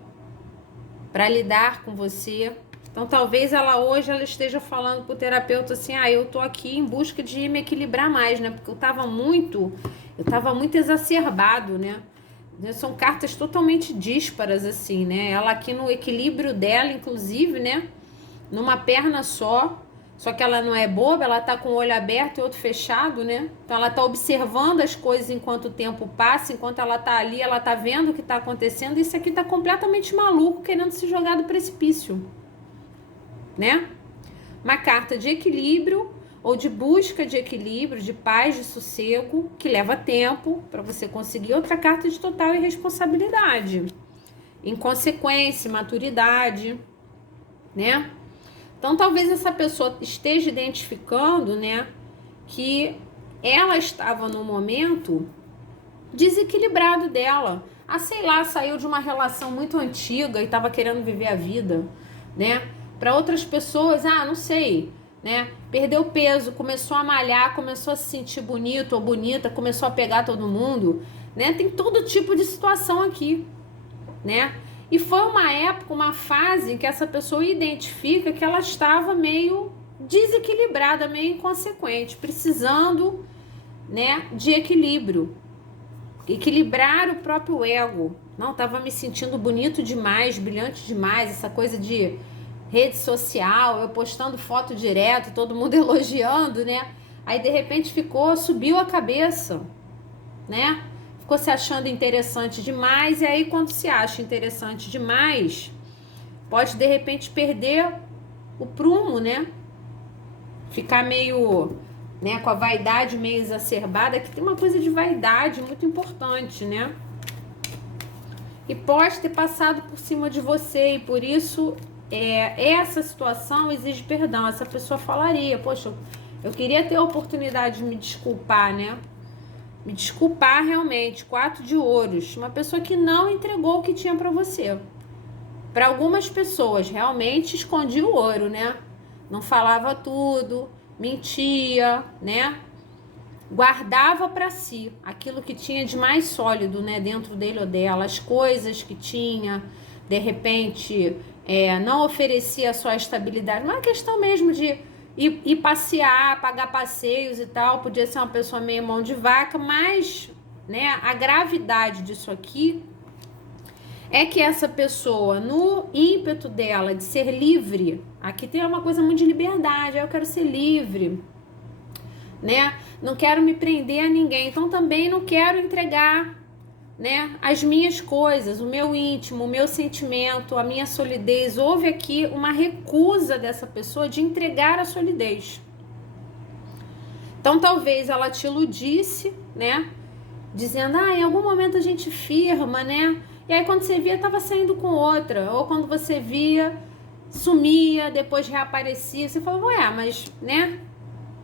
para lidar com você. Então, talvez hoje ela esteja falando pro terapeuta assim, eu tô aqui em busca de me equilibrar mais, né? Porque eu tava muito exacerbado, né? São cartas totalmente dísparas, assim, né? Ela aqui no equilíbrio dela, inclusive, né? Numa perna só que ela não é boba, ela tá com o olho aberto e outro fechado, né? Então ela tá observando as coisas enquanto o tempo passa, enquanto ela tá ali, ela tá vendo o que tá acontecendo, e isso aqui tá completamente maluco, querendo se jogar do precipício, né? Uma carta de equilíbrio ou de busca de equilíbrio, de paz, de sossego, que leva tempo para você conseguir. Outra carta de total irresponsabilidade. inconsequência, imaturidade, né? Então, talvez essa pessoa esteja identificando, né, que ela estava num momento desequilibrado dela. Ah, sei lá, saiu de uma relação muito antiga e estava querendo viver a vida, né? Para outras pessoas, não sei, né? Perdeu peso, começou a malhar, começou a se sentir bonito ou bonita, começou a pegar todo mundo, né? Tem todo tipo de situação aqui, né? E foi uma época, uma fase em que essa pessoa identifica que ela estava meio desequilibrada, meio inconsequente, precisando, né, de equilíbrio. Equilibrar o próprio ego. Não, tava me sentindo bonito demais, brilhante demais, essa coisa de rede social, eu postando foto direto, todo mundo elogiando, né? Aí de repente subiu a cabeça, né? Ficou se achando interessante demais, e aí quando se acha interessante demais, pode de repente perder o prumo, né? Ficar meio, né, com a vaidade meio exacerbada, que tem uma coisa de vaidade muito importante, né? E pode ter passado por cima de você, e por isso essa situação exige perdão. Essa pessoa falaria, poxa, eu queria ter a oportunidade de me desculpar, né? Me desculpar realmente, 4 de ouros. Uma pessoa que não entregou o que tinha pra você. Para algumas pessoas, realmente escondia o ouro, né? Não falava tudo, mentia, né? Guardava para si aquilo que tinha de mais sólido, né, dentro dele ou dela, as coisas que tinha, de repente, não oferecia só a estabilidade, uma questão mesmo de ir passear, pagar passeios e tal, podia ser uma pessoa meio mão de vaca, mas, né, a gravidade disso aqui é que essa pessoa, no ímpeto dela de ser livre, aqui tem uma coisa muito de liberdade, eu quero ser livre, né? Não quero me prender a ninguém, então também não quero entregar, né, as minhas coisas, o meu íntimo, o meu sentimento, a minha solidez. Houve aqui uma recusa dessa pessoa de entregar a solidez. Então talvez ela te iludisse, né, dizendo, em algum momento a gente firma, né? E aí quando você via, tava saindo com outra, ou quando você via, sumia, depois reaparecia, você falava, mas, né,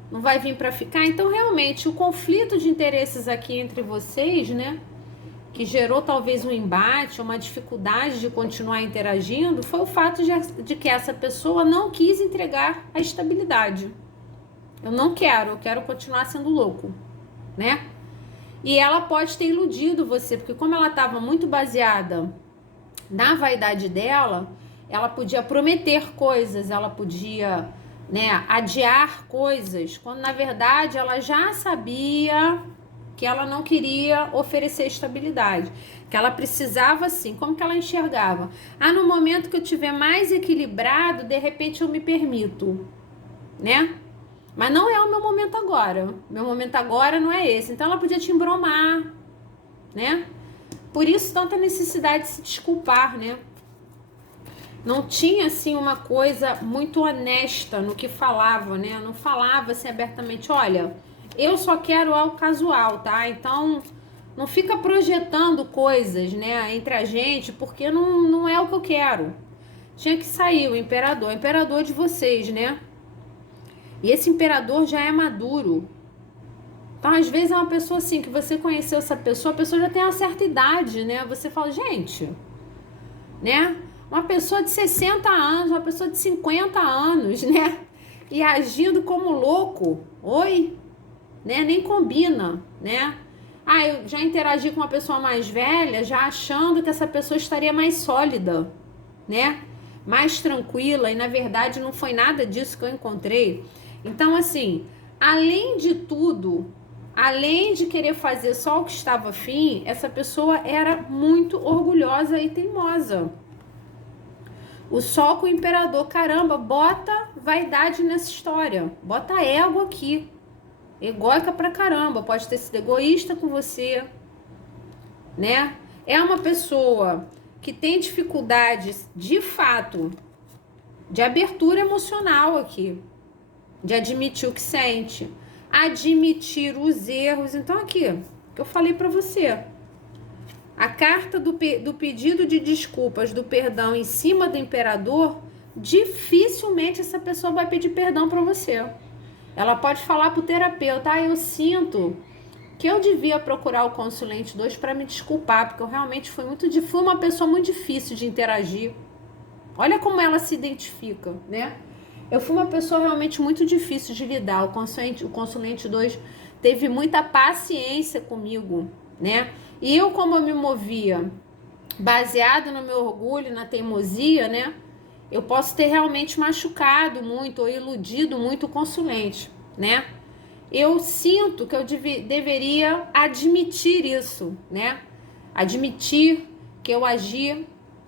não vai vir para ficar? Então, realmente, o conflito de interesses aqui entre vocês, né, que gerou talvez um embate, uma dificuldade de continuar interagindo, foi o fato de que essa pessoa não quis entregar a estabilidade. Eu quero continuar sendo louco, né? E ela pode ter iludido você, porque como ela estava muito baseada na vaidade dela, ela podia prometer coisas, ela podia, né, adiar coisas, quando na verdade ela já sabia que ela não queria oferecer estabilidade, que ela precisava sim. Como que ela enxergava? No momento que eu estiver mais equilibrado, de repente eu me permito, né? Mas não é o meu momento agora. Meu momento agora não é esse. Então ela podia te embromar, né? Por isso tanta necessidade de se desculpar, né? Não tinha, assim, uma coisa muito honesta no que falava, né? Não falava, assim, abertamente, olha, eu só quero algo casual, tá? Então, não fica projetando coisas, né, entre a gente, porque não é o que eu quero. Tinha que sair o imperador de vocês, né? E esse imperador já é maduro. Então, às vezes, é uma pessoa, assim, que você conheceu essa pessoa, a pessoa já tem uma certa idade, né? Você fala, gente, né? Uma pessoa de 60 anos, uma pessoa de 50 anos, né? E agindo como louco. Oi? Né? Nem combina, né? Eu já interagi com uma pessoa mais velha, já achando que essa pessoa estaria mais sólida, né? Mais tranquila, e na verdade não foi nada disso que eu encontrei. Então, assim, além de tudo, além de querer fazer só o que estava afim, essa pessoa era muito orgulhosa e teimosa. O sol com o imperador, caramba, bota vaidade nessa história, bota ego aqui, egóica pra caramba, pode ter sido egoísta com você, né? É uma pessoa que tem dificuldades, de fato, de abertura emocional aqui, de admitir o que sente, admitir os erros. Então aqui, que eu falei pra você, A carta do pedido de desculpas, do perdão em cima do imperador, dificilmente essa pessoa vai pedir perdão para você. Ela pode falar para o terapeuta, eu sinto que eu devia procurar o consulente 2 para me desculpar, porque eu realmente fui uma pessoa muito difícil de interagir. Olha como ela se identifica, né? Eu fui uma pessoa realmente muito difícil de lidar. O consulente 2 teve muita paciência comigo, né? E eu, como eu me movia baseado no meu orgulho, na teimosia, né? Eu posso ter realmente machucado muito ou iludido muito o consulente, né? Eu sinto que eu deveria admitir isso, né? Admitir que eu agi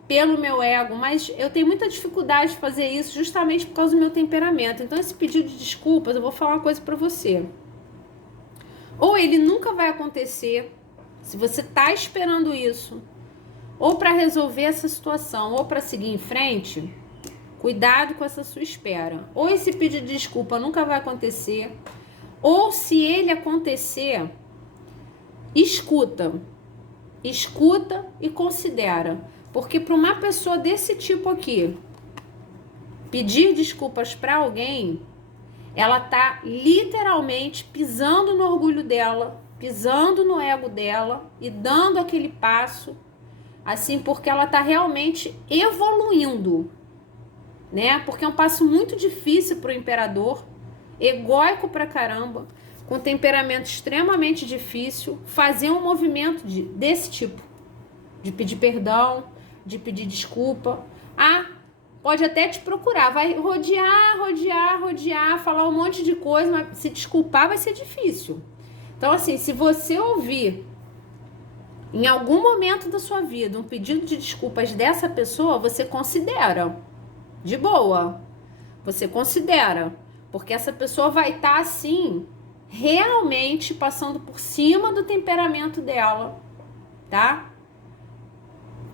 pelo meu ego, mas eu tenho muita dificuldade de fazer isso justamente por causa do meu temperamento. Então, esse pedido de desculpas, eu vou falar uma coisa pra você. Ou ele nunca vai acontecer, se você tá esperando isso, ou para resolver essa situação, ou para seguir em frente, cuidado com essa sua espera. Ou esse pedido de desculpa nunca vai acontecer, ou se ele acontecer, escuta e considera. Porque para uma pessoa desse tipo aqui, pedir desculpas para alguém, ela tá literalmente pisando no orgulho dela, pisando no ego dela e dando aquele passo, assim, porque ela tá realmente evoluindo, né? Porque é um passo muito difícil pro imperador, egóico pra caramba, com temperamento extremamente difícil, fazer um movimento desse tipo, de pedir perdão, de pedir desculpa. Pode até te procurar, vai rodear, falar um monte de coisa, mas se desculpar vai ser difícil. Então, assim, se você ouvir em algum momento da sua vida um pedido de desculpas dessa pessoa, você considera, de boa, você considera, porque essa pessoa vai estar assim, realmente passando por cima do temperamento dela, tá?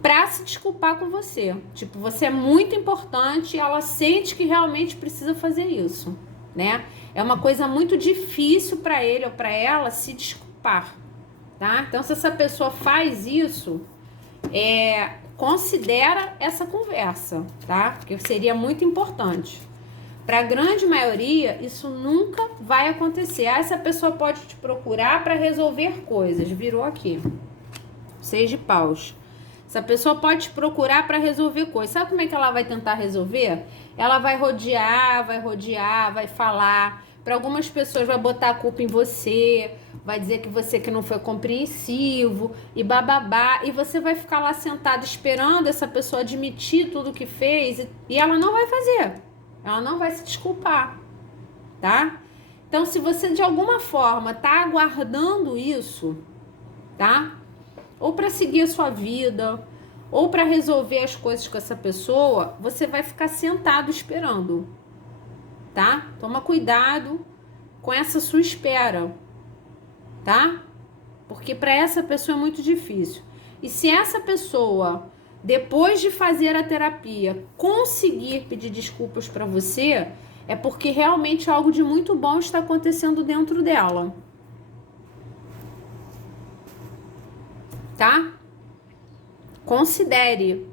Pra se desculpar com você. Tipo, você é muito importante e ela sente que realmente precisa fazer isso, né? É uma coisa muito difícil pra ele ou pra ela se desculpar, tá? Então, se essa pessoa faz isso, considera essa conversa, tá? Porque seria muito importante. Pra grande maioria, isso nunca vai acontecer. Essa pessoa pode te procurar para resolver coisas. Virou aqui. 6 de paus. Essa pessoa pode te procurar para resolver coisas. Sabe como é que ela vai tentar resolver? Ela vai rodear, vai falar. Para algumas pessoas vai botar a culpa em você, vai dizer que você que não foi compreensivo e bababá. E você vai ficar lá sentado esperando essa pessoa admitir tudo que fez e ela não vai fazer. Ela não vai se desculpar, tá? Então, se você de alguma forma tá aguardando isso, tá? Ou para seguir a sua vida, ou para resolver as coisas com essa pessoa, você vai ficar sentado esperando, tá? Toma cuidado com essa sua espera, tá? Porque para essa pessoa é muito difícil. E se essa pessoa, depois de fazer a terapia, conseguir pedir desculpas para você, é porque realmente algo de muito bom está acontecendo dentro dela. Tá? Considere.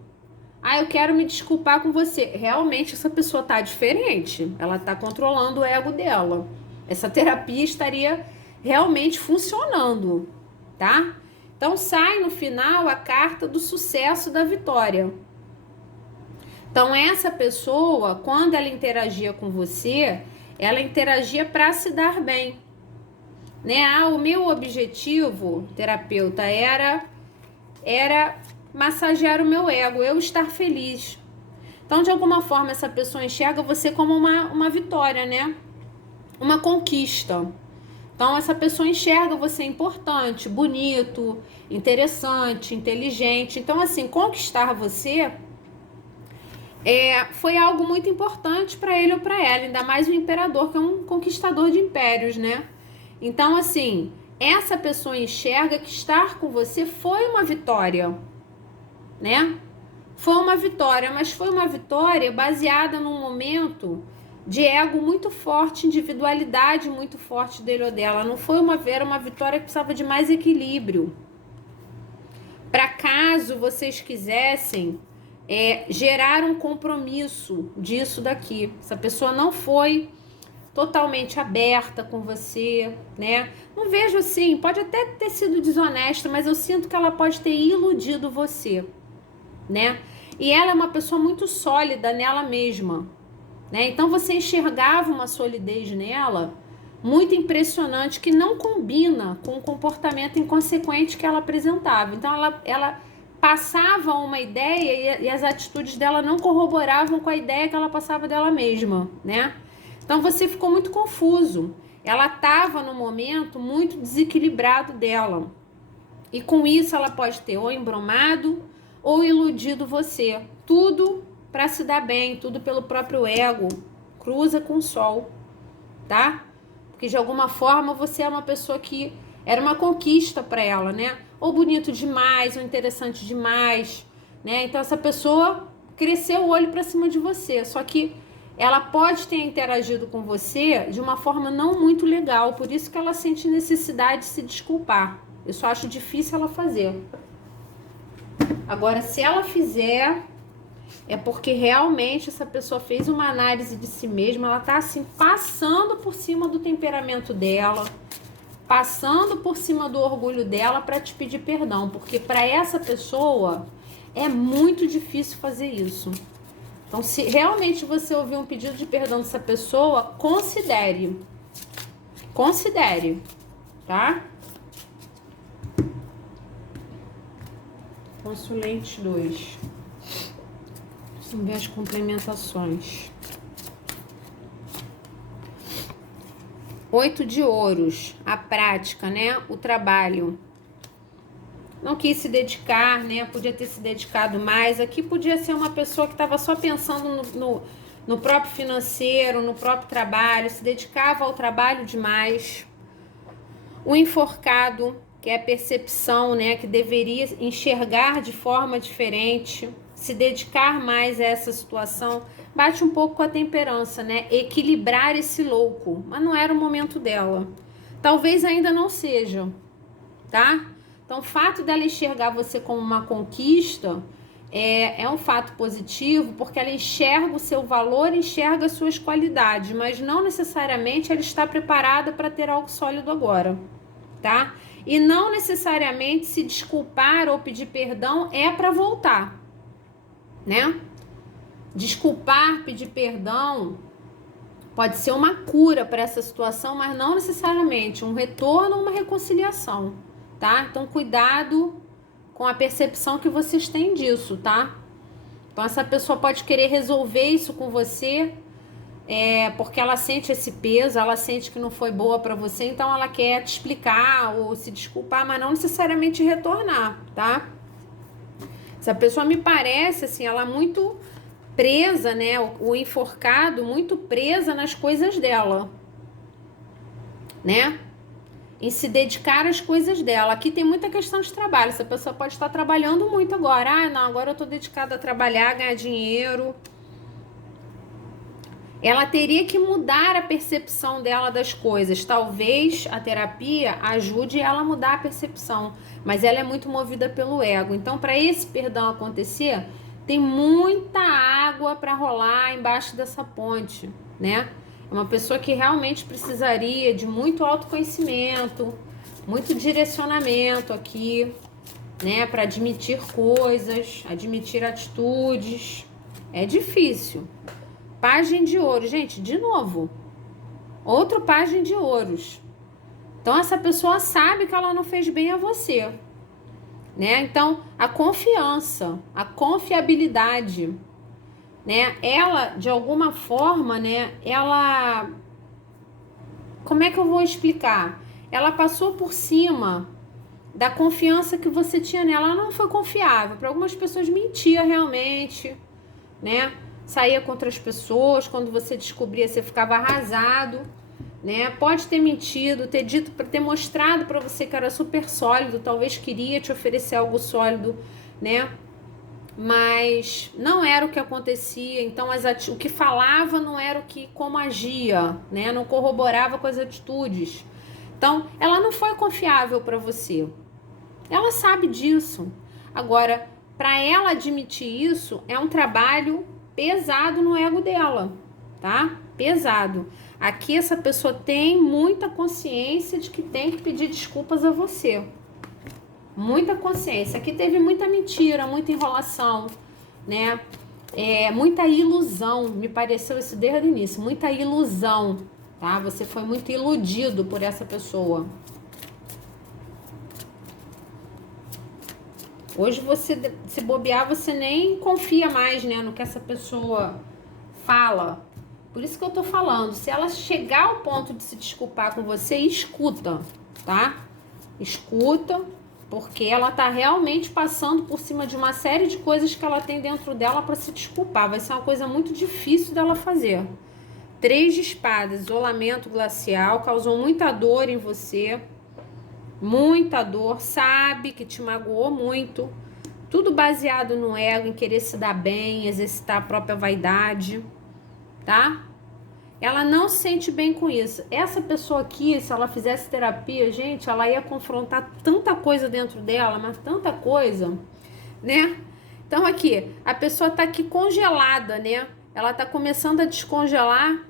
Eu quero me desculpar com você. Realmente essa pessoa tá diferente. Ela tá controlando o ego dela. Essa terapia estaria realmente funcionando, tá? Então sai no final a carta do sucesso, da vitória. Então essa pessoa, quando ela interagia com você, ela interagia para se dar bem, né? O meu objetivo, terapeuta, era massagear o meu ego, eu estar feliz. Então, de alguma forma, essa pessoa enxerga você como uma vitória, né? Uma conquista. Então, essa pessoa enxerga você importante, bonito, interessante, inteligente. Então, assim, conquistar você foi algo muito importante para ele ou para ela, ainda mais o imperador, que é um conquistador de impérios, né? Então, assim, essa pessoa enxerga que estar com você foi uma vitória, né? Foi uma vitória, mas foi uma vitória baseada num momento de ego muito forte, individualidade muito forte dele ou dela. Não foi uma vitória que precisava de mais equilíbrio. para caso vocês quisessem gerar um compromisso disso daqui. Essa pessoa não foi totalmente aberta com você, né? Não vejo assim, pode até ter sido desonesta, mas eu sinto que ela pode ter iludido você, né? E ela é uma pessoa muito sólida nela mesma, né? Então você enxergava uma solidez nela muito impressionante que não combina com o comportamento inconsequente que ela apresentava. Então ela passava uma ideia e as atitudes dela não corroboravam com a ideia que ela passava dela mesma, né? Então você ficou muito confuso. Ela estava no momento muito desequilibrado dela. E com isso ela pode ter ou embromado ou iludido você. Tudo para se dar bem, tudo pelo próprio ego. Cruza com o sol, tá? Porque de alguma forma você é uma pessoa que era uma conquista para ela, né? Ou bonito demais, ou interessante demais, né? Então essa pessoa cresceu o olho para cima de você. Só que ela pode ter interagido com você de uma forma não muito legal, por isso que ela sente necessidade de se desculpar. Eu só acho difícil ela fazer. Agora, se ela fizer, é porque realmente essa pessoa fez uma análise de si mesma, ela tá assim, passando por cima do temperamento dela, passando por cima do orgulho dela para te pedir perdão, porque para essa pessoa é muito difícil fazer isso. Então, se realmente você ouvir um pedido de perdão dessa pessoa, considere. Considere, tá? Consulente 2. Vamos ver as complementações. 8 de ouros, a prática, né? O trabalho. Não quis se dedicar, né? Podia ter se dedicado mais. Aqui podia ser uma pessoa que estava só pensando no próprio financeiro, no próprio trabalho, se dedicava ao trabalho demais. O enforcado, que é a percepção, né? Que deveria enxergar de forma diferente, se dedicar mais a essa situação. Bate um pouco com a temperança, né? Equilibrar esse louco, mas não era o momento dela. Talvez ainda não seja, tá? Então, o fato dela enxergar você como uma conquista é um fato positivo, porque ela enxerga o seu valor, enxerga as suas qualidades, mas não necessariamente ela está preparada para ter algo sólido agora, tá? E não necessariamente se desculpar ou pedir perdão é para voltar, né? Desculpar, pedir perdão pode ser uma cura para essa situação, mas não necessariamente um retorno ou uma reconciliação, tá? Então, cuidado com a percepção que vocês têm disso, tá? Então, essa pessoa pode querer resolver isso com você, porque ela sente esse peso, ela sente que não foi boa para você, então ela quer te explicar ou se desculpar, mas não necessariamente retornar, tá? Essa pessoa me parece, assim, ela muito presa, né? O enforcado, muito presa nas coisas dela, né? Em se dedicar às coisas dela. Aqui tem muita questão de trabalho. Essa pessoa pode estar trabalhando muito agora. Ah, não, agora eu tô dedicada a trabalhar, a ganhar dinheiro. Ela teria que mudar a percepção dela das coisas. Talvez a terapia ajude ela a mudar a percepção, mas ela é muito movida pelo ego. Então, para esse perdão acontecer, tem muita água para rolar embaixo dessa ponte, né? É uma pessoa que realmente precisaria de muito autoconhecimento, muito direcionamento aqui, né? Para admitir coisas, admitir atitudes. É difícil. Página de ouro, gente, de novo. Outro página de ouros. Então, essa pessoa sabe que ela não fez bem a você, né? Então, a confiança, a confiabilidade, né? Ela, de alguma forma, né? Ela... Como é que eu vou explicar? Ela passou por cima da confiança que você tinha nela. Ela não foi confiável. Para algumas pessoas mentia realmente, né? Saía com outras pessoas. Quando você descobria, você ficava arrasado, né? Pode ter mentido, ter dito, ter mostrado para você que era super sólido, talvez queria te oferecer algo sólido, né? Mas não era o que acontecia. Então o que falava não era o que, como agia, né? Não corroborava com as atitudes. Então ela não foi confiável para você. Ela sabe disso. Agora, para ela admitir isso, é um trabalho pesado no ego dela, tá? Pesado. Aqui essa pessoa tem muita consciência de que tem que pedir desculpas a você. Muita consciência. Aqui teve muita mentira, muita enrolação, né? Muita ilusão. Me pareceu isso desde o início. Muita ilusão, tá? Você foi muito iludido por essa pessoa. Hoje você, se bobear, você nem confia mais, né, no que essa pessoa fala. Por isso que eu tô falando, se ela chegar ao ponto de se desculpar com você, escuta, tá? Escuta, porque ela tá realmente passando por cima de uma série de coisas que ela tem dentro dela para se desculpar. Vai ser uma coisa muito difícil dela fazer. 3 de espadas, isolamento glacial, causou muita dor em você. Muita dor, sabe que te magoou muito, tudo baseado no ego, em querer se dar bem, exercitar a própria vaidade, tá? Ela não se sente bem com isso. Essa pessoa aqui, se ela fizesse terapia, gente, ela ia confrontar tanta coisa dentro dela, mas tanta coisa, né? Então aqui, a pessoa tá aqui congelada, né? Ela tá começando a descongelar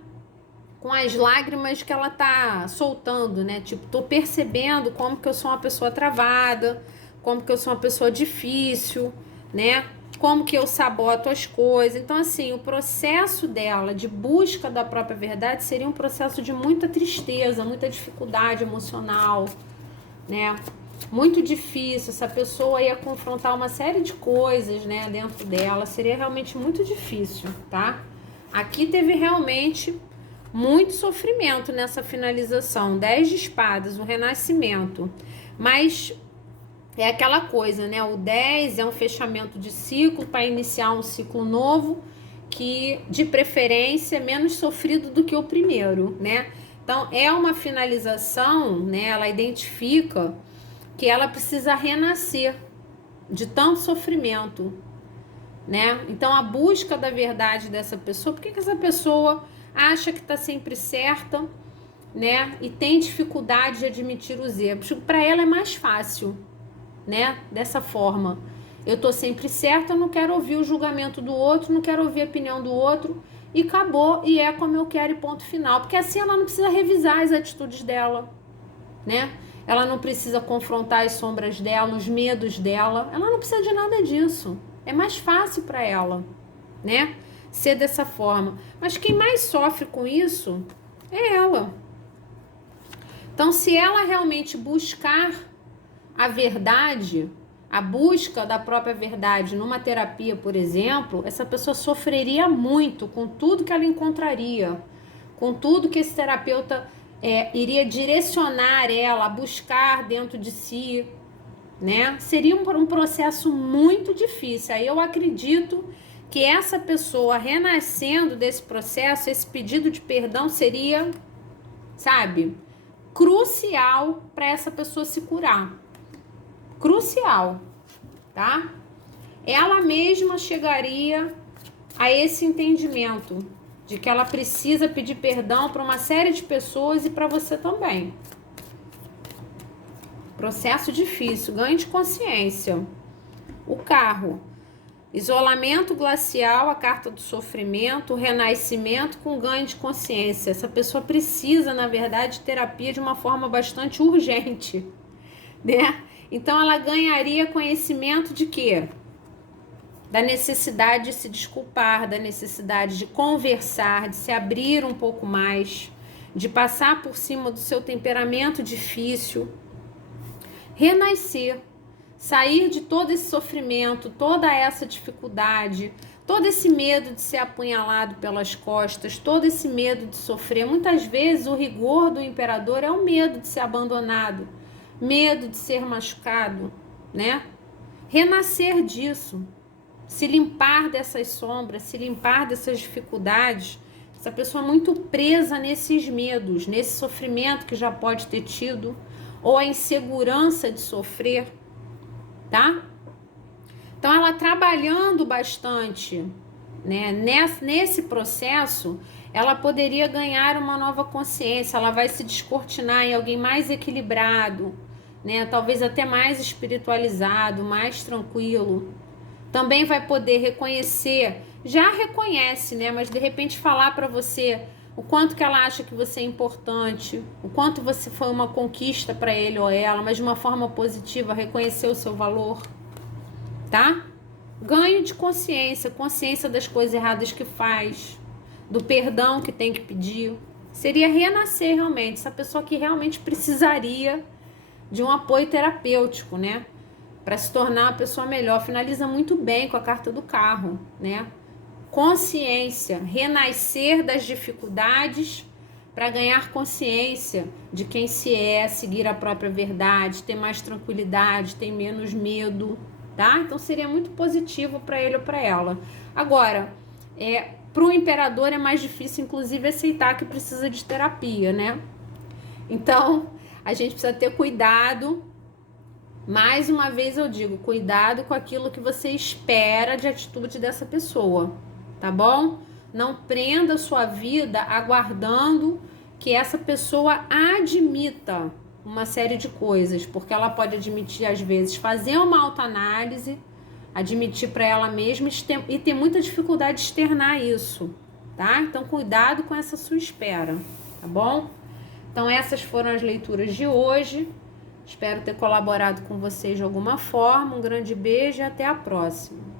com as lágrimas que ela tá soltando, né? Tipo, tô percebendo como que eu sou uma pessoa travada, como que eu sou uma pessoa difícil, né? Como que eu saboto as coisas. Então, assim, o processo dela de busca da própria verdade seria um processo de muita tristeza, muita dificuldade emocional, né? Muito difícil. Essa pessoa ia confrontar uma série de coisas, né, dentro dela. Seria realmente muito difícil, tá? Aqui teve realmente muito sofrimento nessa finalização. 10 de espadas, o renascimento. Mas é aquela coisa, né? O 10 é um fechamento de ciclo para iniciar um ciclo novo, que de preferência é menos sofrido do que o primeiro, né? Então é uma finalização, né? Ela identifica que ela precisa renascer de tanto sofrimento, né? Então a busca da verdade dessa pessoa, por que essa pessoa acha que está sempre certa, né? E tem dificuldade de admitir os erros. Para ela é mais fácil, né? Dessa forma. Eu tô sempre certa, eu não quero ouvir o julgamento do outro, não quero ouvir a opinião do outro, e acabou, e é como eu quero e ponto final. Porque assim ela não precisa revisar as atitudes dela, né? Ela não precisa confrontar as sombras dela, os medos dela. Ela não precisa de nada disso. É mais fácil para ela, né? Ser dessa forma. Mas quem mais sofre com isso é ela. Então, se ela realmente buscar a verdade, a busca da própria verdade numa terapia, por exemplo, essa pessoa sofreria muito com tudo que ela encontraria, com tudo que esse terapeuta iria direcionar ela a buscar dentro de si, né? Seria um processo muito difícil. Aí eu acredito que essa pessoa renascendo desse processo, esse pedido de perdão seria, sabe, crucial para essa pessoa se curar. Crucial, tá? Ela mesma chegaria a esse entendimento de que ela precisa pedir perdão para uma série de pessoas e para você também. Processo difícil, ganho de consciência. O carro. Isolamento glacial, a carta do sofrimento, renascimento com ganho de consciência. Essa pessoa precisa, na verdade, de terapia de uma forma bastante urgente, né? Então, ela ganharia conhecimento de quê? Da necessidade de se desculpar, da necessidade de conversar, de se abrir um pouco mais, de passar por cima do seu temperamento difícil. Renascer. Sair de todo esse sofrimento, toda essa dificuldade, todo esse medo de ser apunhalado pelas costas, todo esse medo de sofrer. Muitas vezes o rigor do imperador é o medo de ser abandonado, medo de ser machucado, né? Renascer disso, se limpar dessas sombras, se limpar dessas dificuldades. Essa pessoa muito presa nesses medos, nesse sofrimento que já pode ter tido, ou a insegurança de sofrer, tá? Então, ela trabalhando bastante, né, nesse processo, ela poderia ganhar uma nova consciência, ela vai se descortinar em alguém mais equilibrado, né? Talvez até mais espiritualizado, mais tranquilo. Também vai poder reconhecer, já reconhece, né? Mas de repente falar para você o quanto que ela acha que você é importante, o quanto você foi uma conquista para ele ou ela, mas de uma forma positiva, reconhecer o seu valor, tá? Ganho de consciência, consciência das coisas erradas que faz, do perdão que tem que pedir. Seria renascer realmente, essa pessoa que realmente precisaria de um apoio terapêutico, né? Para se tornar uma pessoa melhor. Finaliza muito bem com a carta do carro, né? Consciência, renascer das dificuldades para ganhar consciência de quem se é, seguir a própria verdade, ter mais tranquilidade, ter menos medo, tá? Então seria muito positivo para ele ou para ela. Agora, para o imperador é mais difícil, inclusive, aceitar que precisa de terapia, né? Então, a gente precisa ter cuidado. Mais uma vez eu digo, cuidado com aquilo que você espera de atitude dessa pessoa, tá bom? Não prenda a sua vida aguardando que essa pessoa admita uma série de coisas, porque ela pode admitir, às vezes, fazer uma autoanálise, admitir para ela mesma e ter muita dificuldade de externar isso, tá? Então, cuidado com essa sua espera, tá bom? Então, essas foram as leituras de hoje. Espero ter colaborado com vocês de alguma forma. Um grande beijo e até a próxima.